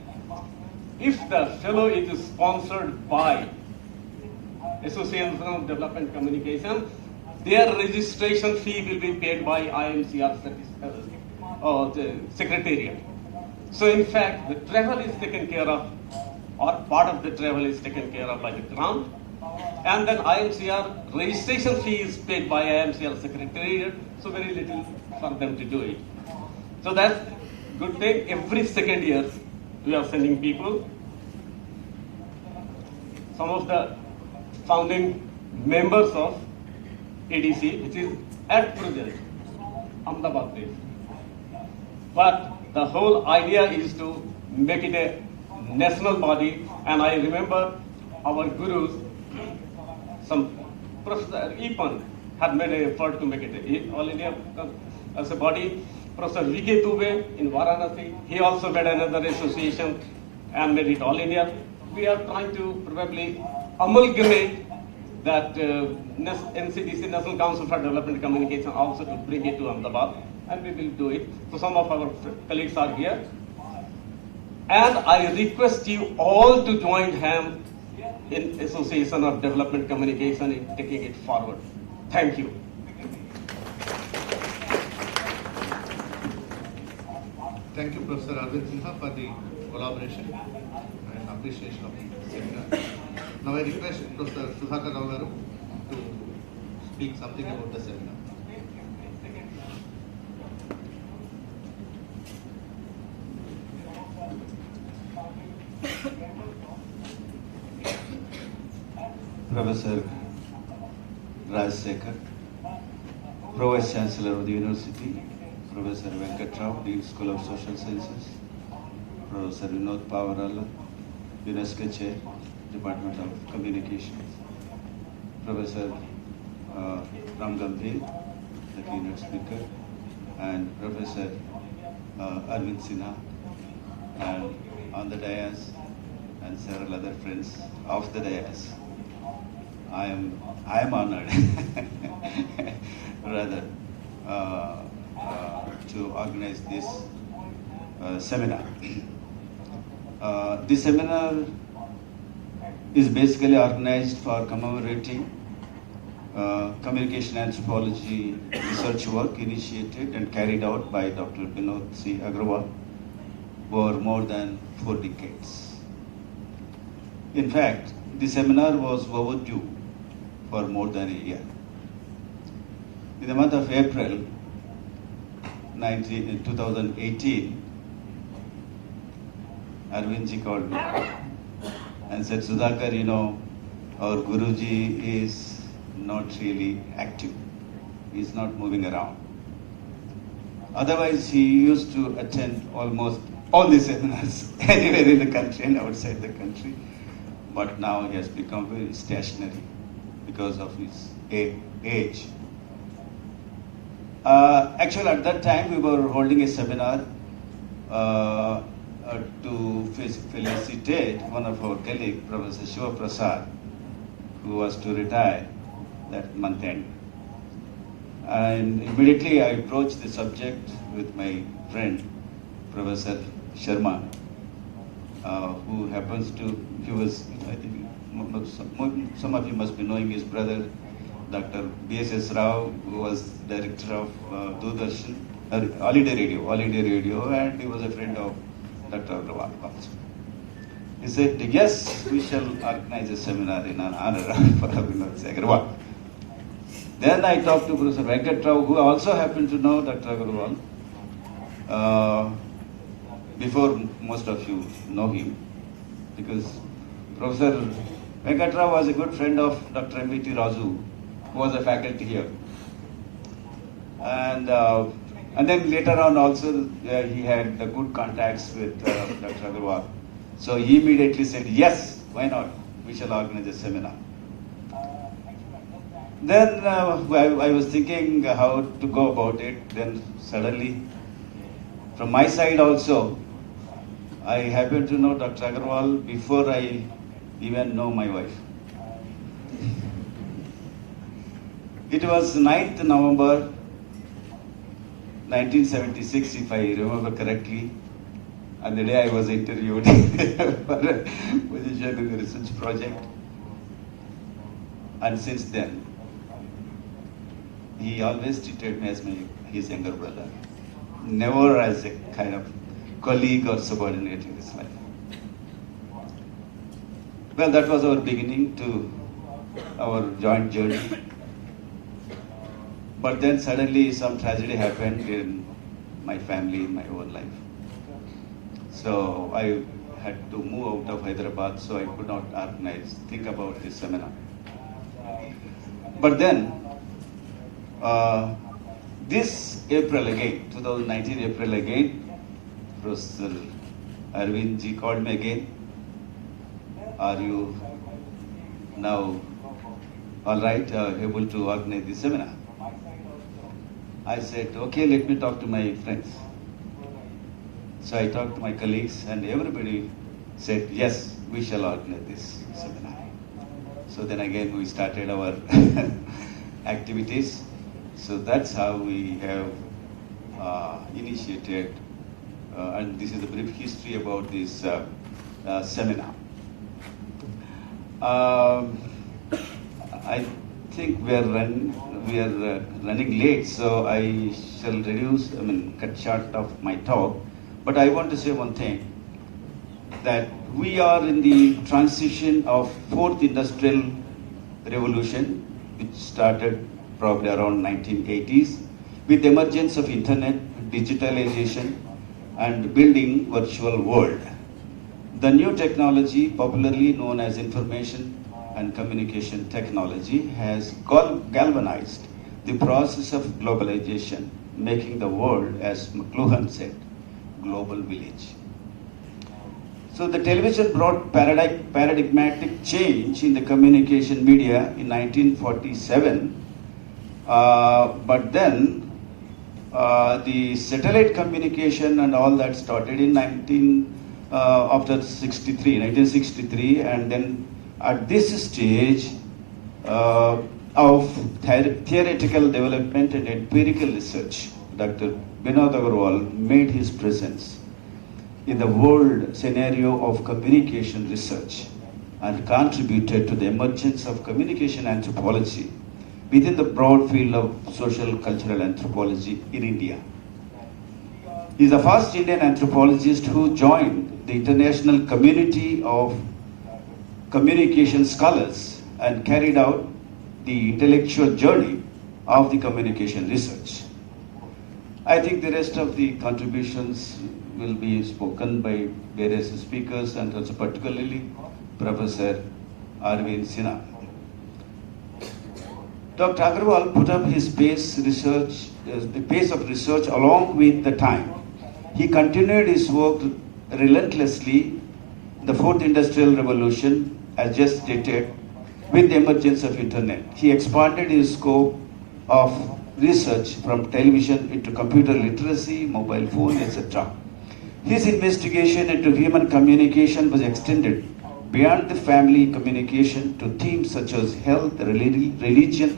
if the fellow is sponsored by Association of Development Communication, their registration fee will be paid by IMCR the Secretariat. So in fact, the travel is taken care of, or part of the travel is taken care of by the grant, and then IMCR registration fee is paid by IMCR Secretariat, so very little for them to do it. So that's good thing. Every second year, we are sending people. Some of the founding members of ADC, which is at present Ahmedabad based. But the whole idea is to make it a national body, and I remember our gurus, some Professor Ipan had made an effort to make it all India as a body. Professor V.K. Dubey in Varanasi, he also made another association and made it all India. We are trying to probably amalgamate that NCDC, National Council for Development Communication, also to bring it to Ahmedabad, and we will do it. So some of our colleagues are here. And I request you all to join hands in Association of Development Communication in taking it forward. Thank you. Thank you, Professor Arvind Sinha, for the collaboration and appreciation of the seminar. Now I request Professor Sudhakar Rao to speak something about the seminar. Professor Rajsekhar, Pro-Vice Chancellor of the University, Professor Venkat Rao, Dean School of Social Sciences, Professor Vinod Pavarala, UNESCO Chair, Department of Communication, Professor Ram Gambhir, the keynote speaker, and Professor Arvind Sinha, and on the dais, and several other friends of the dais. I am honored, rather, to organize this seminar. This seminar is basically organized for commemorating communication anthropology research work initiated and carried out by Dr. Binod C. Agrawal over more than 4 decades. In fact, the seminar was overdue for more than a year. In the month of April 2018, Arvindji called me and said, Sudhakar, you know, our Guruji is not really active. He's not moving around. Otherwise, he used to attend almost all the seminars anywhere in the country and outside the country. But now he has become very stationary because of his age. Actually, at that time, we were holding a seminar to felicitate one of our colleagues, Professor Shiva Prasad, who was to retire that month end. And immediately I approached the subject with my friend, Professor Sharma, who happens to, he was, I think, some of you must be knowing his brother, Dr. B.S.S. Rao, who was director of Doordarshan, All India Radio, and he was a friend of Dr. Agrawal also. He said, yes, we shall organize a seminar in honor of Binod C. Agrawal. Then I talked to Professor Venkat Rao, who also happened to know Dr. Agrawal, before most of you know him, because Professor Venkat Rao was a good friend of Dr. M.V.T. Raju, who was a faculty here. And then later on also he had good contacts with Dr. Agrawal. So he immediately said, yes, why not? We shall organize a seminar. Then I was thinking how to go about it. Then suddenly, from my side also, I happened to know Dr. Agrawal before I even know my wife. It was 9th November 1976, if I remember correctly, and the day I was interviewed for a position in the research project. And since then, he always treated me as his younger brother, never as a kind of colleague or subordinate in his life. Well, that was our beginning to our joint journey. But then suddenly some tragedy happened in my family, in my own life. So I had to move out of Hyderabad, so I could not think about this seminar. But then, this April again, 2019 April again, Professor Arvind ji called me again. Are you now all right, able to organize this seminar? I said, okay, let me talk to my friends. So I talked to my colleagues and everybody said, yes, we shall organize this seminar. So then again we started our activities. So that's how we have initiated, and this is a brief history about this seminar. I think we are running late, so I shall cut short of my talk. But I want to say one thing, that we are in the transition of 4th Industrial Revolution, which started probably around 1980s, with the emergence of internet, digitalization, and building virtual world. The new technology, popularly known as information and communication technology has galvanized the process of globalization, making the world, as McLuhan said, global village. So the television brought paradigmatic change in the communication media in 1947, but then the satellite communication and all that started in 1963, and then at this stage of theoretical development and empirical research, Dr. Binod Agrawal made his presence in the world scenario of communication research and contributed to the emergence of communication anthropology within the broad field of social cultural anthropology in India. He is the first Indian anthropologist who joined the international community of communication scholars and carried out the intellectual journey of the communication research. I think the rest of the contributions will be spoken by various speakers, and also particularly Professor Arvind Sinha. Dr. Agrawal put up his pace of research along with the time. He continued his work relentlessly. The fourth industrial revolution, as just stated, with the emergence of internet. He expanded his scope of research from television into computer literacy, mobile phone, etc. His investigation into human communication was extended beyond the family communication to themes such as health, religion,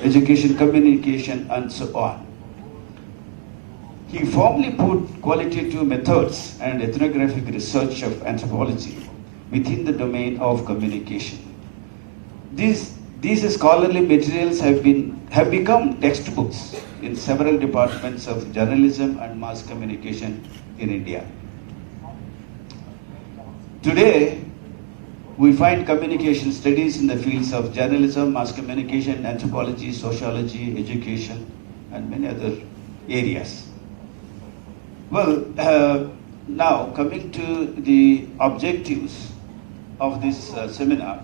education, communication, and so on. He firmly put qualitative methods and ethnographic research of anthropology within the domain of communication. These scholarly materials have become textbooks in several departments of journalism and mass communication in India. Today, we find communication studies in the fields of journalism, mass communication, anthropology, sociology, education, and many other areas. Well, now coming to the objectives of this seminar,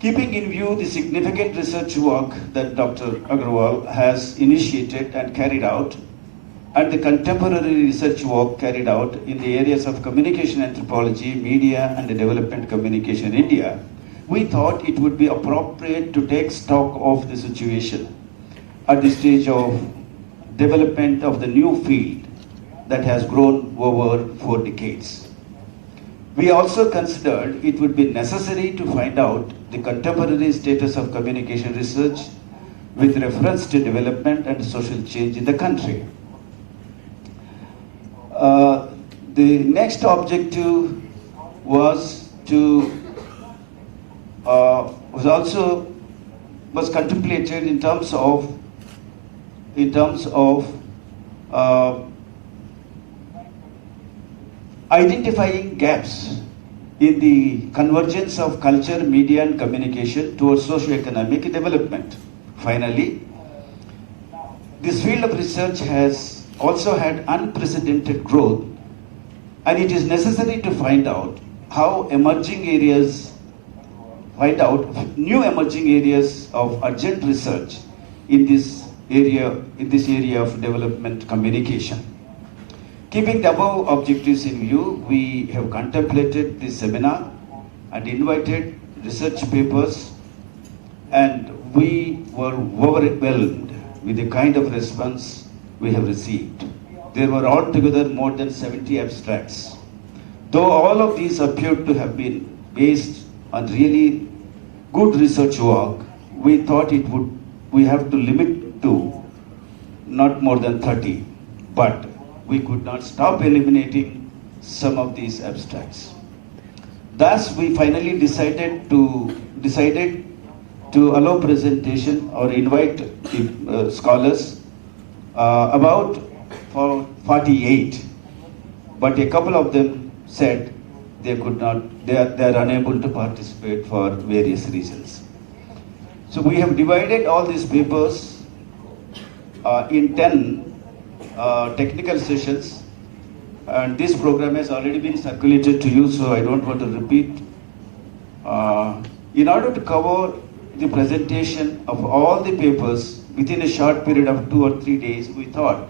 keeping in view the significant research work that Dr. Agrawal has initiated and carried out, and the contemporary research work carried out in the areas of communication anthropology, media, and the development communication in India, we thought it would be appropriate to take stock of the situation at the stage of development of the new field that has grown over 4 decades. We also considered it would be necessary to find out the contemporary status of communication research with reference to development and social change in the country. The next objective was contemplated in terms of identifying gaps in the convergence of culture, media, and communication towards socio-economic development. Finally, this field of research has also had unprecedented growth, and it is necessary to find out new emerging areas of urgent research in this area of development communication. Keeping the above objectives in view, we have contemplated this seminar and invited research papers, and we were overwhelmed with the kind of response we have received. There were altogether more than 70 abstracts. Though all of these appeared to have been based on really good research work, we thought we have to limit to not more than 30, but we could not stop eliminating some of these abstracts. Thus, we finally decided to allow presentation or invite scholars about 48, but a couple of them said they are unable to participate for various reasons. So we have divided all these papers in 10 technical sessions, and this program has already been circulated to you, so I don't want to repeat In order to cover the presentation of all the papers within a short period of 2 or 3 days, we thought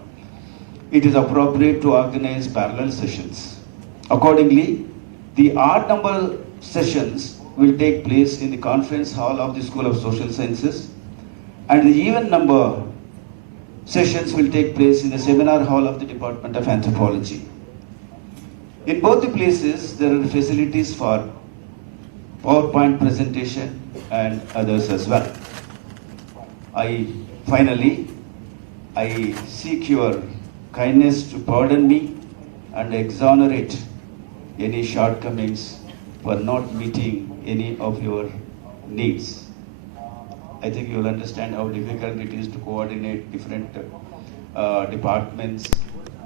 it is appropriate to organize parallel sessions. Accordingly, the odd number sessions will take place in the conference hall of the School of Social Sciences, and the even number sessions will take place in the seminar hall of the Department of Anthropology. In both the places, there are facilities for PowerPoint presentation and others as well. Finally, I seek your kindness to pardon me and exonerate any shortcomings for not meeting any of your needs. I think you will understand how difficult it is to coordinate different departments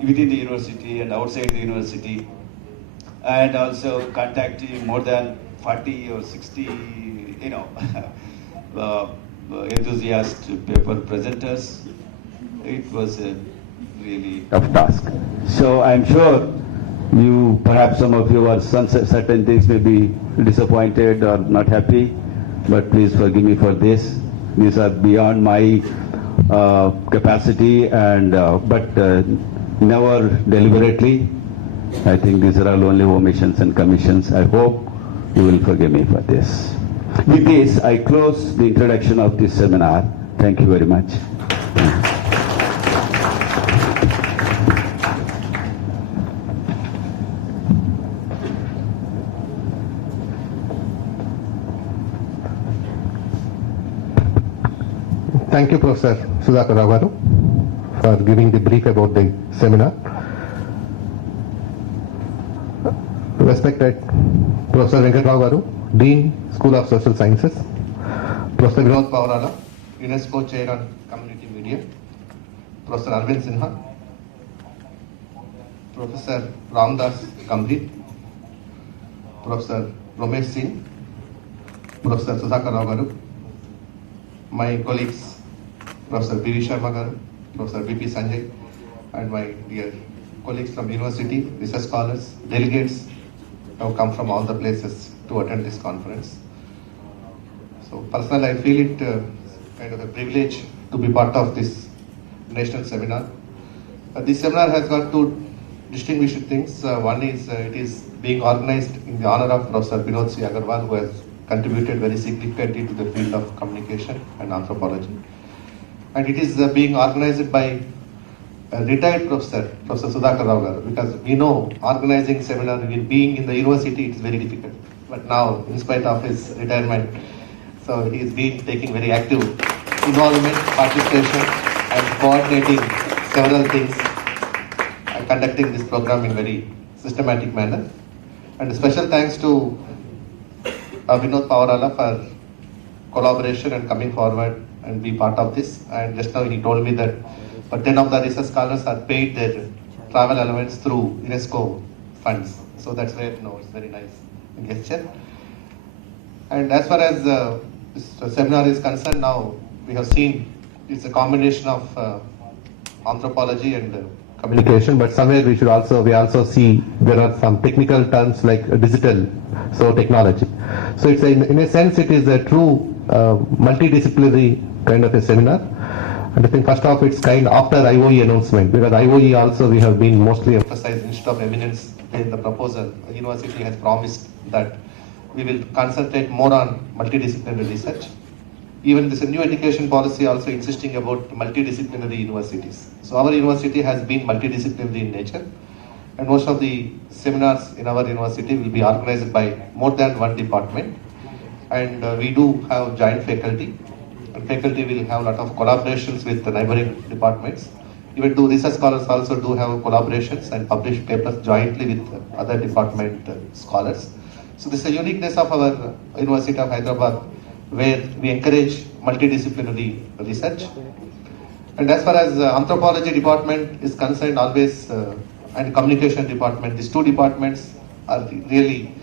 within the university and outside the university, and also contacting more than 40 or 60, enthusiast paper presenters. It was a really tough task. So I'm sure you, perhaps some of you, are certain things may be disappointed or not happy, but please forgive me for this. These are beyond my capacity, and but never deliberately. I think these are all only omissions and commissions. I hope you will forgive me for this. With this, I close the introduction of this seminar. Thank you very much. Thank you, Professor Sudhakar Rao garu, for giving the brief about the seminar. Respected Professor Venkat Rao garu, Dean, School of Social Sciences, Professor Binod C, UNESCO Chair on Community Media, Professor Arvind Sinha, Professor Ramdas Gambhir, Professor Ramesh Singh, Professor Sudhakar Rao garu, my colleagues Professor B.V. Sharma garu, Professor B.P. Sanjay, and my dear colleagues from university, research scholars, delegates who have come from all the places to attend this conference. So personally, I feel it kind of a privilege to be part of this national seminar. This seminar has got two distinguished things. One is it is being organized in the honor of Professor Binod C. Agrawal, who has contributed very significantly to the field of communication and anthropology. And it is being organized by a retired professor, Professor Sudhakar Rao garu, because we know organizing seminar, being in the university, it is very difficult. But now, in spite of his retirement, so he is taking very active involvement, participation, and coordinating several things, and conducting this program in very systematic manner. And special thanks to Vinod Pavarala for collaboration and coming forward and be part of this. And just now he told me that 10 of the research scholars are paid their travel allowance through UNESCO funds. So that's where, it's very nice gesture. And as far as this seminar is concerned, now we have seen it's a combination of anthropology and communication, but somewhere we also see there are some technical terms like digital, so technology. So it's in a sense it is a true multidisciplinary kind of a seminar. And I think first off it's kind after IOE announcement, because IOE also we have been mostly emphasized instead of eminence in the proposal. The university has promised that we will concentrate more on multidisciplinary research. Even this new education policy also insisting about multidisciplinary universities. So our university has been multidisciplinary in nature, and most of the seminars in our university will be organized by more than one department. And we do have joint faculty, and faculty will have a lot of collaborations with the neighboring departments. Even though research scholars also do have collaborations and publish papers jointly with other department scholars. So this is a uniqueness of our University of Hyderabad, where we encourage multidisciplinary research. And as far as anthropology department is concerned, always, and communication department, these two departments are really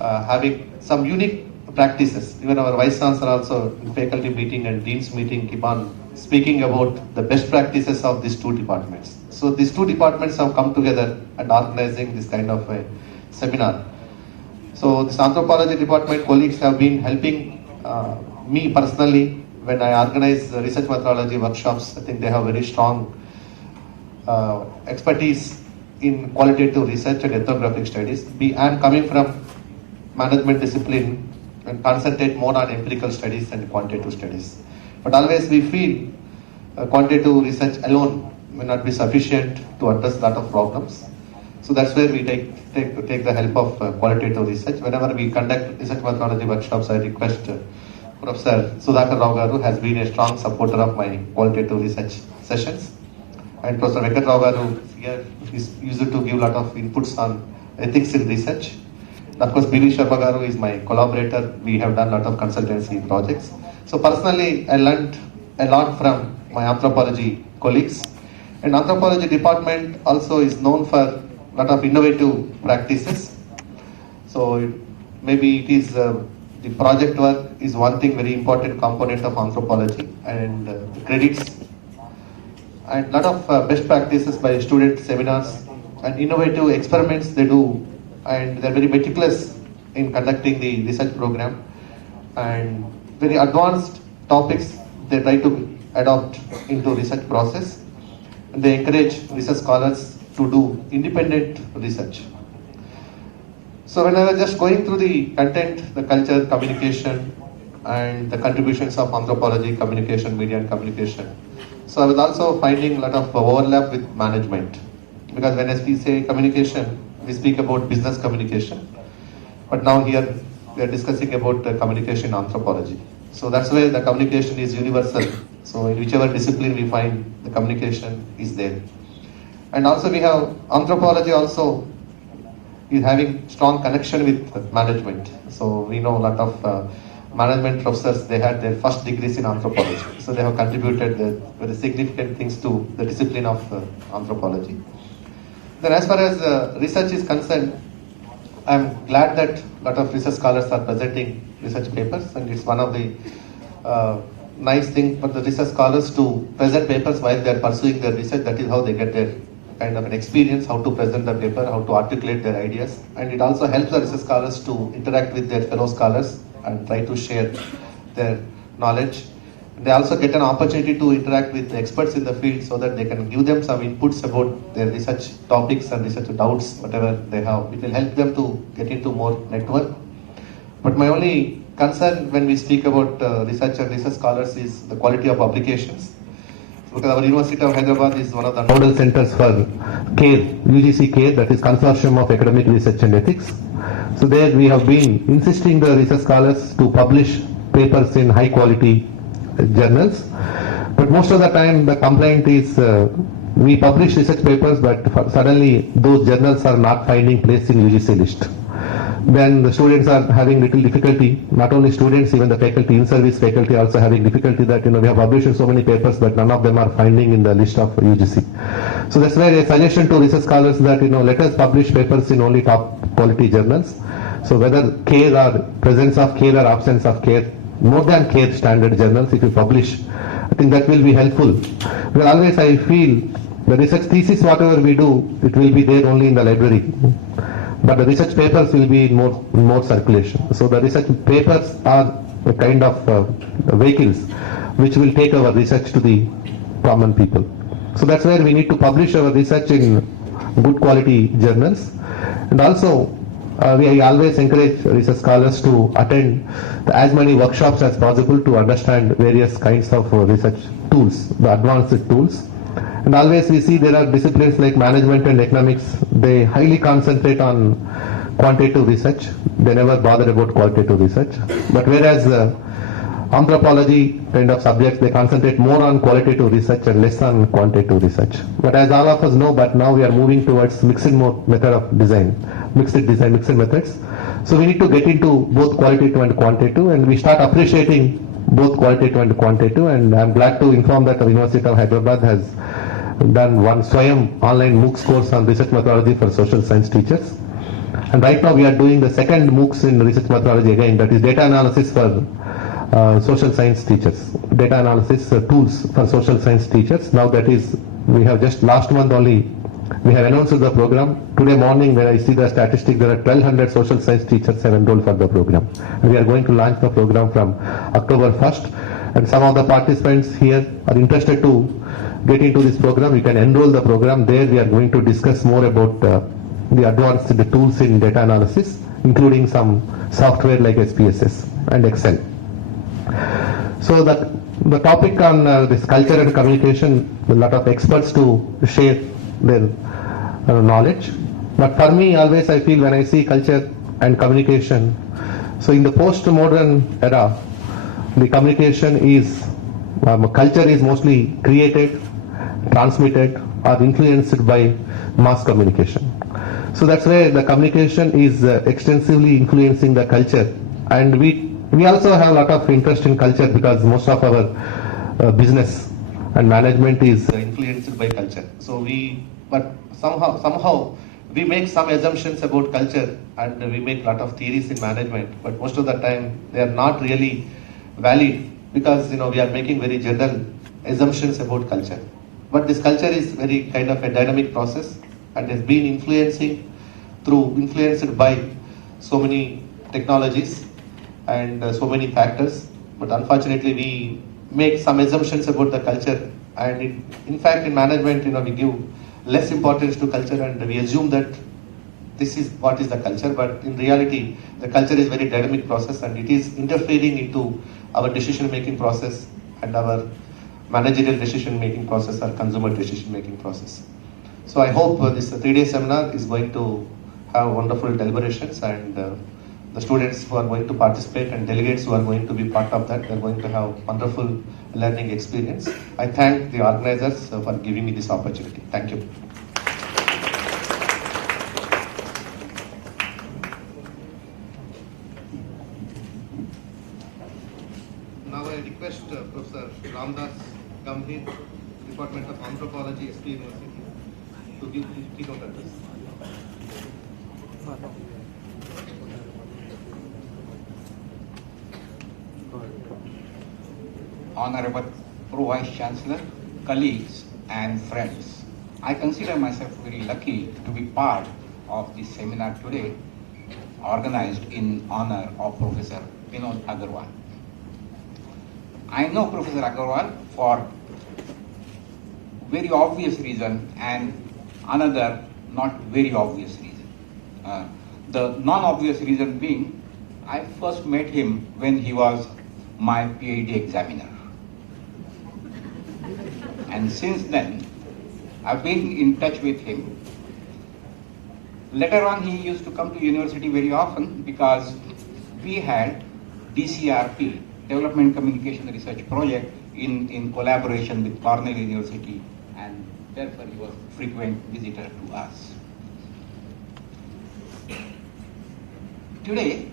having some unique practices. Even our vice chancellor also in faculty meeting and dean's meeting keep on speaking about the best practices of these two departments. So these two departments have come together and organizing this kind of a seminar. So this anthropology department colleagues have been helping me personally when I organize research methodology workshops. I think they have very strong expertise in qualitative research and ethnographic studies. I am coming from management discipline and concentrate more on empirical studies and quantitative studies. But always we feel quantitative research alone may not be sufficient to address a lot of problems. So that's where we take the help of qualitative research. Whenever we conduct research methodology workshops, I request Professor Sudhakar Rao Garu has been a strong supporter of my qualitative research sessions. And Professor Venkat Rao Garu here is used to give a lot of inputs on ethics in research. And of course, B.V. Sharma Garu is my collaborator. We have done a lot of consultancy projects. So personally, I learned a lot from my anthropology colleagues. And anthropology department also is known for a lot of innovative practices. So maybe it is the project work is one thing very important component of anthropology, and the credits and a lot of best practices by student seminars and innovative experiments they do, and they're very meticulous in conducting the research program, and very advanced topics they try to adopt into research process. And they encourage research scholars to do independent research. So when I was just going through the content, the culture, communication, and the contributions of anthropology, communication, media and communication, so I was also finding a lot of overlap with management. Because when we say communication, we speak about business communication. But now here we are discussing about communication anthropology. So that's where the communication is universal. So in whichever discipline we find, the communication is there. And also we have anthropology also is having strong connection with management. So we know a lot of management professors, they had their first degrees in anthropology. So they have contributed very significant things to the discipline of anthropology. Then as far as research is concerned, I'm glad that a lot of research scholars are presenting research papers, and it's one of the nice thing for the research scholars to present papers while they are pursuing their research. That is how they get their kind of an experience, how to present the paper, how to articulate their ideas. And it also helps the research scholars to interact with their fellow scholars and try to share their knowledge. They also get an opportunity to interact with experts in the field so that they can give them some inputs about their research topics and research doubts, whatever they have. It will help them to get into more network. But my only concern when we speak about research and research scholars is the quality of publications. Because our University of Hyderabad is one of the nodal centers for CARE, UGC CARE, that is Consortium of Academic Research and Ethics. So there we have been insisting the research scholars to publish papers in high quality journals. But most of the time the complaint is we publish research papers, but suddenly those journals are not finding place in UGC list. Then the students are having little difficulty, not only students, even the faculty, in-service faculty also having difficulty that, we have published so many papers, but none of them are finding in the list of UGC. So that's why a suggestion to research scholars that, let us publish papers in only top quality journals. So whether CARE or presence of CARE or absence of CARE, more than CARE standard journals, if you publish, I think that will be helpful. Because always I feel the research thesis, whatever we do, it will be there only in the library. But the research papers will be in more circulation. So the research papers are a kind of vehicles which will take our research to the common people. So that's where we need to publish our research in good quality journals. And also we always encourage research scholars to attend as many workshops as possible to understand various kinds of research tools, the advanced tools. And always we see there are disciplines like management and economics, they highly concentrate on quantitative research. They never bother about qualitative research. But whereas anthropology kind of subjects, they concentrate more on qualitative research and less on quantitative research. But as all of us know, but now we are moving towards mixed method of design, mixed methods. So we need to get into both qualitative and quantitative, and we start appreciating both qualitative and quantitative. And I'm glad to inform that the University of Hyderabad has done one Swayam online MOOCs course on research methodology for social science teachers. And right now we are doing the second MOOCs in research methodology again, that is data analysis for social science teachers. Data analysis tools for social science teachers. Now that is, we have just last month only We have announced the program. Today morning when I see the statistic, there are 1200 social science teachers have enrolled for the program. And we are going to launch the program from October 1st. And some of the participants here are interested to get into this program. You can enroll the program. There we are going to discuss more about the advanced tools in data analysis, including some software like SPSS and Excel. So the topic on this culture and communication, a lot of experts to share their knowledge. But for me, always I feel when I see culture and communication, so in the post-modern era, the communication is, culture is mostly created, transmitted, or influenced by mass communication. So that's why the communication is extensively influencing the culture. And we also have a lot of interest in culture because most of our business and management is influenced by culture. So but somehow we make some assumptions about culture and we make a lot of theories in management, but most of the time they are not really valid because we are making very general assumptions about culture. But this culture is very kind of a dynamic process and has been influenced by so many technologies and so many factors. But unfortunately, we make some assumptions about the culture, and in fact, in management, we give less importance to culture and we assume that this is what is the culture. But in reality, the culture is very dynamic process and it is interfering into our decision-making process and our managerial decision-making process or consumer decision-making process. So I hope this 3-day seminar is going to have wonderful deliberations, and the students who are going to participate and delegates who are going to be part of that, they are going to have wonderful learning experience. I thank the organizers for giving me this opportunity. Thank you. Now I request Professor Ramdas Gambhir, Department of Anthropology, SP University, to give the keynote address. Honorable Pro-Vice Chancellor, colleagues and friends, I consider myself very lucky to be part of this seminar today, organized in honor of Professor Binod Agrawal. I know Professor Agrawal for very obvious reason and another not very obvious reason. The non-obvious reason being, I first met him when he was my PhD examiner. And since then, I've been in touch with him. Later on, he used to come to university very often because we had DCRP, Development Communication Research Project, in collaboration with Cornell University, and therefore he was a frequent visitor to us. Today,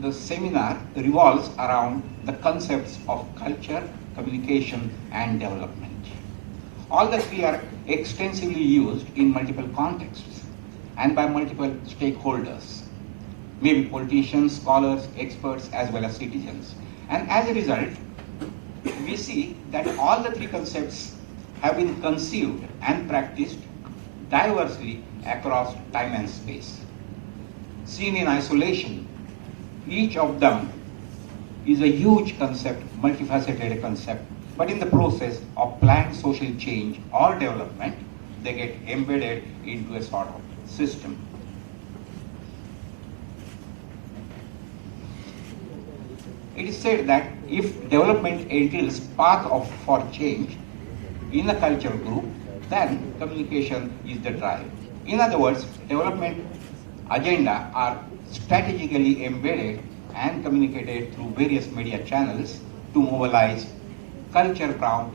the seminar revolves around the concepts of culture, communication, and development. All the three are extensively used in multiple contexts and by multiple stakeholders, maybe politicians, scholars, experts, as well as citizens. And as a result, we see that all the three concepts have been conceived and practiced diversely across time and space. Seen in isolation, each of them is a huge concept, multifaceted concept, but in the process of planned social change or development, they get embedded into a sort of system. It is said that if development entails path for change in a cultural group, then communication is the drive. In other words, development agenda are strategically embedded and communicated through various media channels to mobilize culture-bound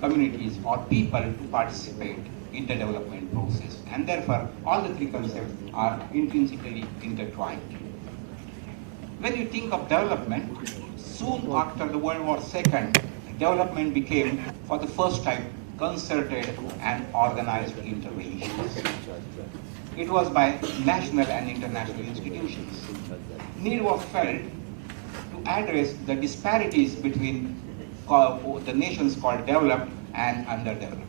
communities or people to participate in the development process. And therefore, all the three concepts are intrinsically intertwined. When you think of development, soon after the World War II, development became, for the first time, concerted and organized interventions. It was by national and international institutions. Need was felt to address the disparities between the nations called developed and underdeveloped.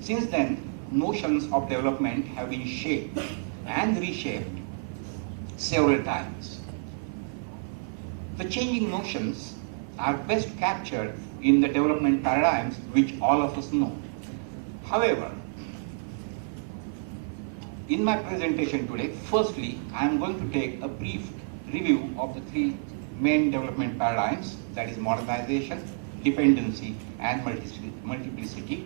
Since then, notions of development have been shaped and reshaped several times. The changing notions are best captured in the development paradigms which all of us know. However, in my presentation today, firstly, I am going to take a brief review of the three main development paradigms, that is modernization, dependency, and multiplicity.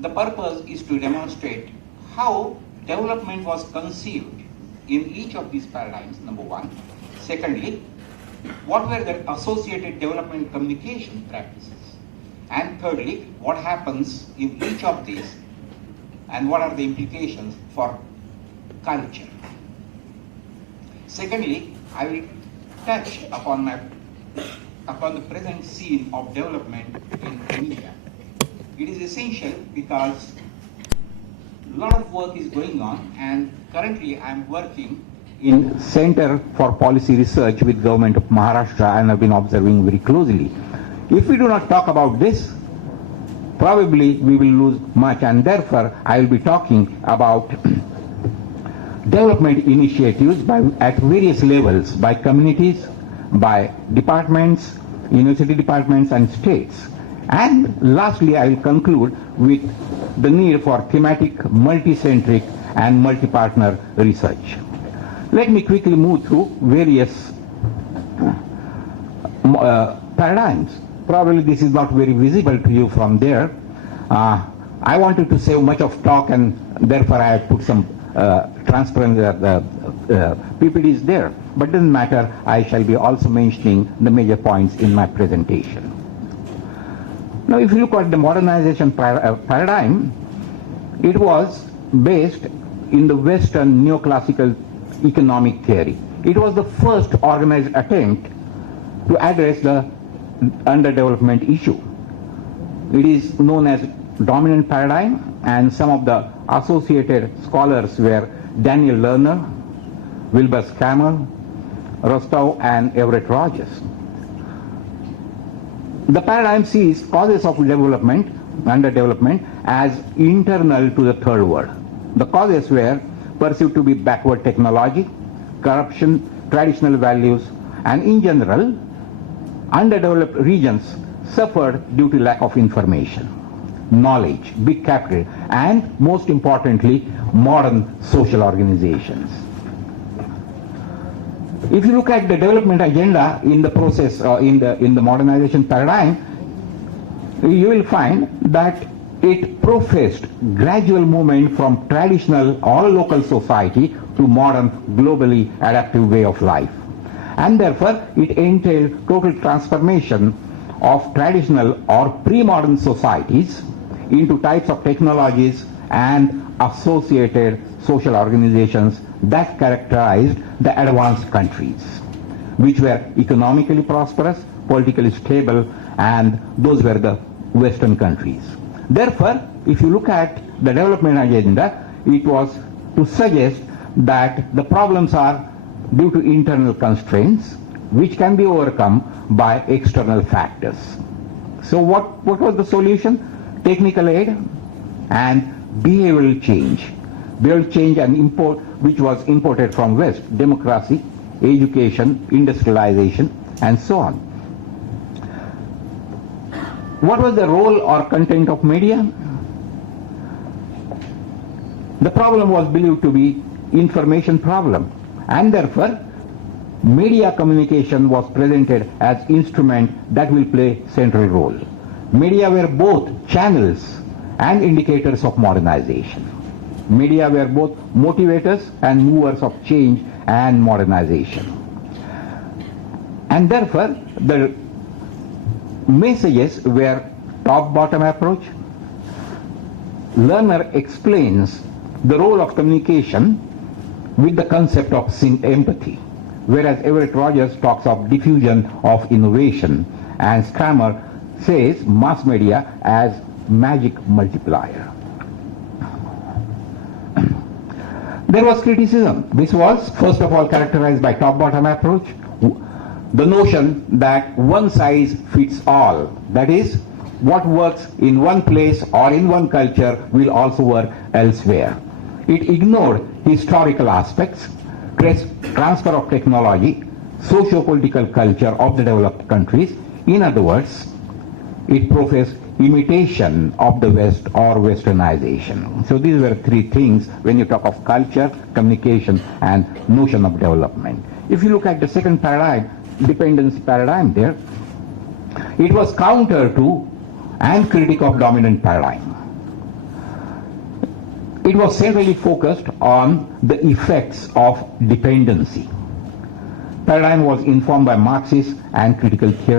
The purpose is to demonstrate how development was conceived in each of these paradigms, number one. Secondly, what were the associated development communication practices? And thirdly, what happens in each of these and what are the implications for culture? Secondly, I will touch upon the present scene of development in India. It is essential because a lot of work is going on, and currently I am working in Center for Policy Research with Government of Maharashtra, and I've been observing very closely. If we do not talk about this, probably we will lose much, and therefore I will be talking about development initiatives at various levels, by communities, by departments, university departments and states. And lastly, I will conclude with the need for thematic, multi-centric and multi-partner research. Let me quickly move through various paradigms. Probably this is not very visible to you from there. I wanted to save much of talk, and therefore I have put some transparent PPTs there. But doesn't matter, I shall be also mentioning the major points in my presentation. Now, if you look at the modernization paradigm, it was based in the Western neoclassical economic theory. It was the first organized attempt to address the underdevelopment issue. It is known as dominant paradigm, and some of the associated scholars were Daniel Lerner, Wilbur Scammell, Rostov, and Everett Rogers. The paradigm sees causes of development, underdevelopment, as internal to the third world. The causes were perceived to be backward technology, corruption, traditional values, and in general, underdeveloped regions suffered due to lack of information, knowledge, big capital, and most importantly, modern social organizations. If you look at the development agenda in the process, in the modernization paradigm, you will find that it professed gradual movement from traditional or local society to modern, globally adaptive way of life. And therefore, it entailed total transformation of traditional or pre-modern societies into types of technologies and associated social organizations that characterized the advanced countries, which were economically prosperous, politically stable, and those were the Western countries. Therefore, if you look at the development agenda, it was to suggest that the problems are due to internal constraints, which can be overcome by external factors. So what was the solution? Technical aid and behavioral change. Behavioral change and import, which was imported from West, democracy, education, industrialization, and so on. What was the role or content of media? The problem was believed to be information problem, and therefore media communication was presented as instrument that will play central role. Media were both channels and indicators of modernization. Media were both motivators and movers of change and modernization. And therefore, the messages were top-bottom approach. Lerner explains the role of communication with the concept of empathy, whereas Everett Rogers talks of diffusion of innovation, and Scammell says mass media as magic multiplier. There was criticism. This was, first of all, characterized by top-bottom approach. The notion that one size fits all. That is, what works in one place or in one culture will also work elsewhere. It ignored historical aspects, transfer of technology, socio-political culture of the developed countries. In other words, it professed imitation of the West or westernization. So these were three things when you talk of culture, communication, and notion of development. If you look at the second paradigm, dependency paradigm there, it was counter to and critic of dominant paradigm. It was centrally focused on the effects of dependency. Paradigm was informed by Marxist and critical theory.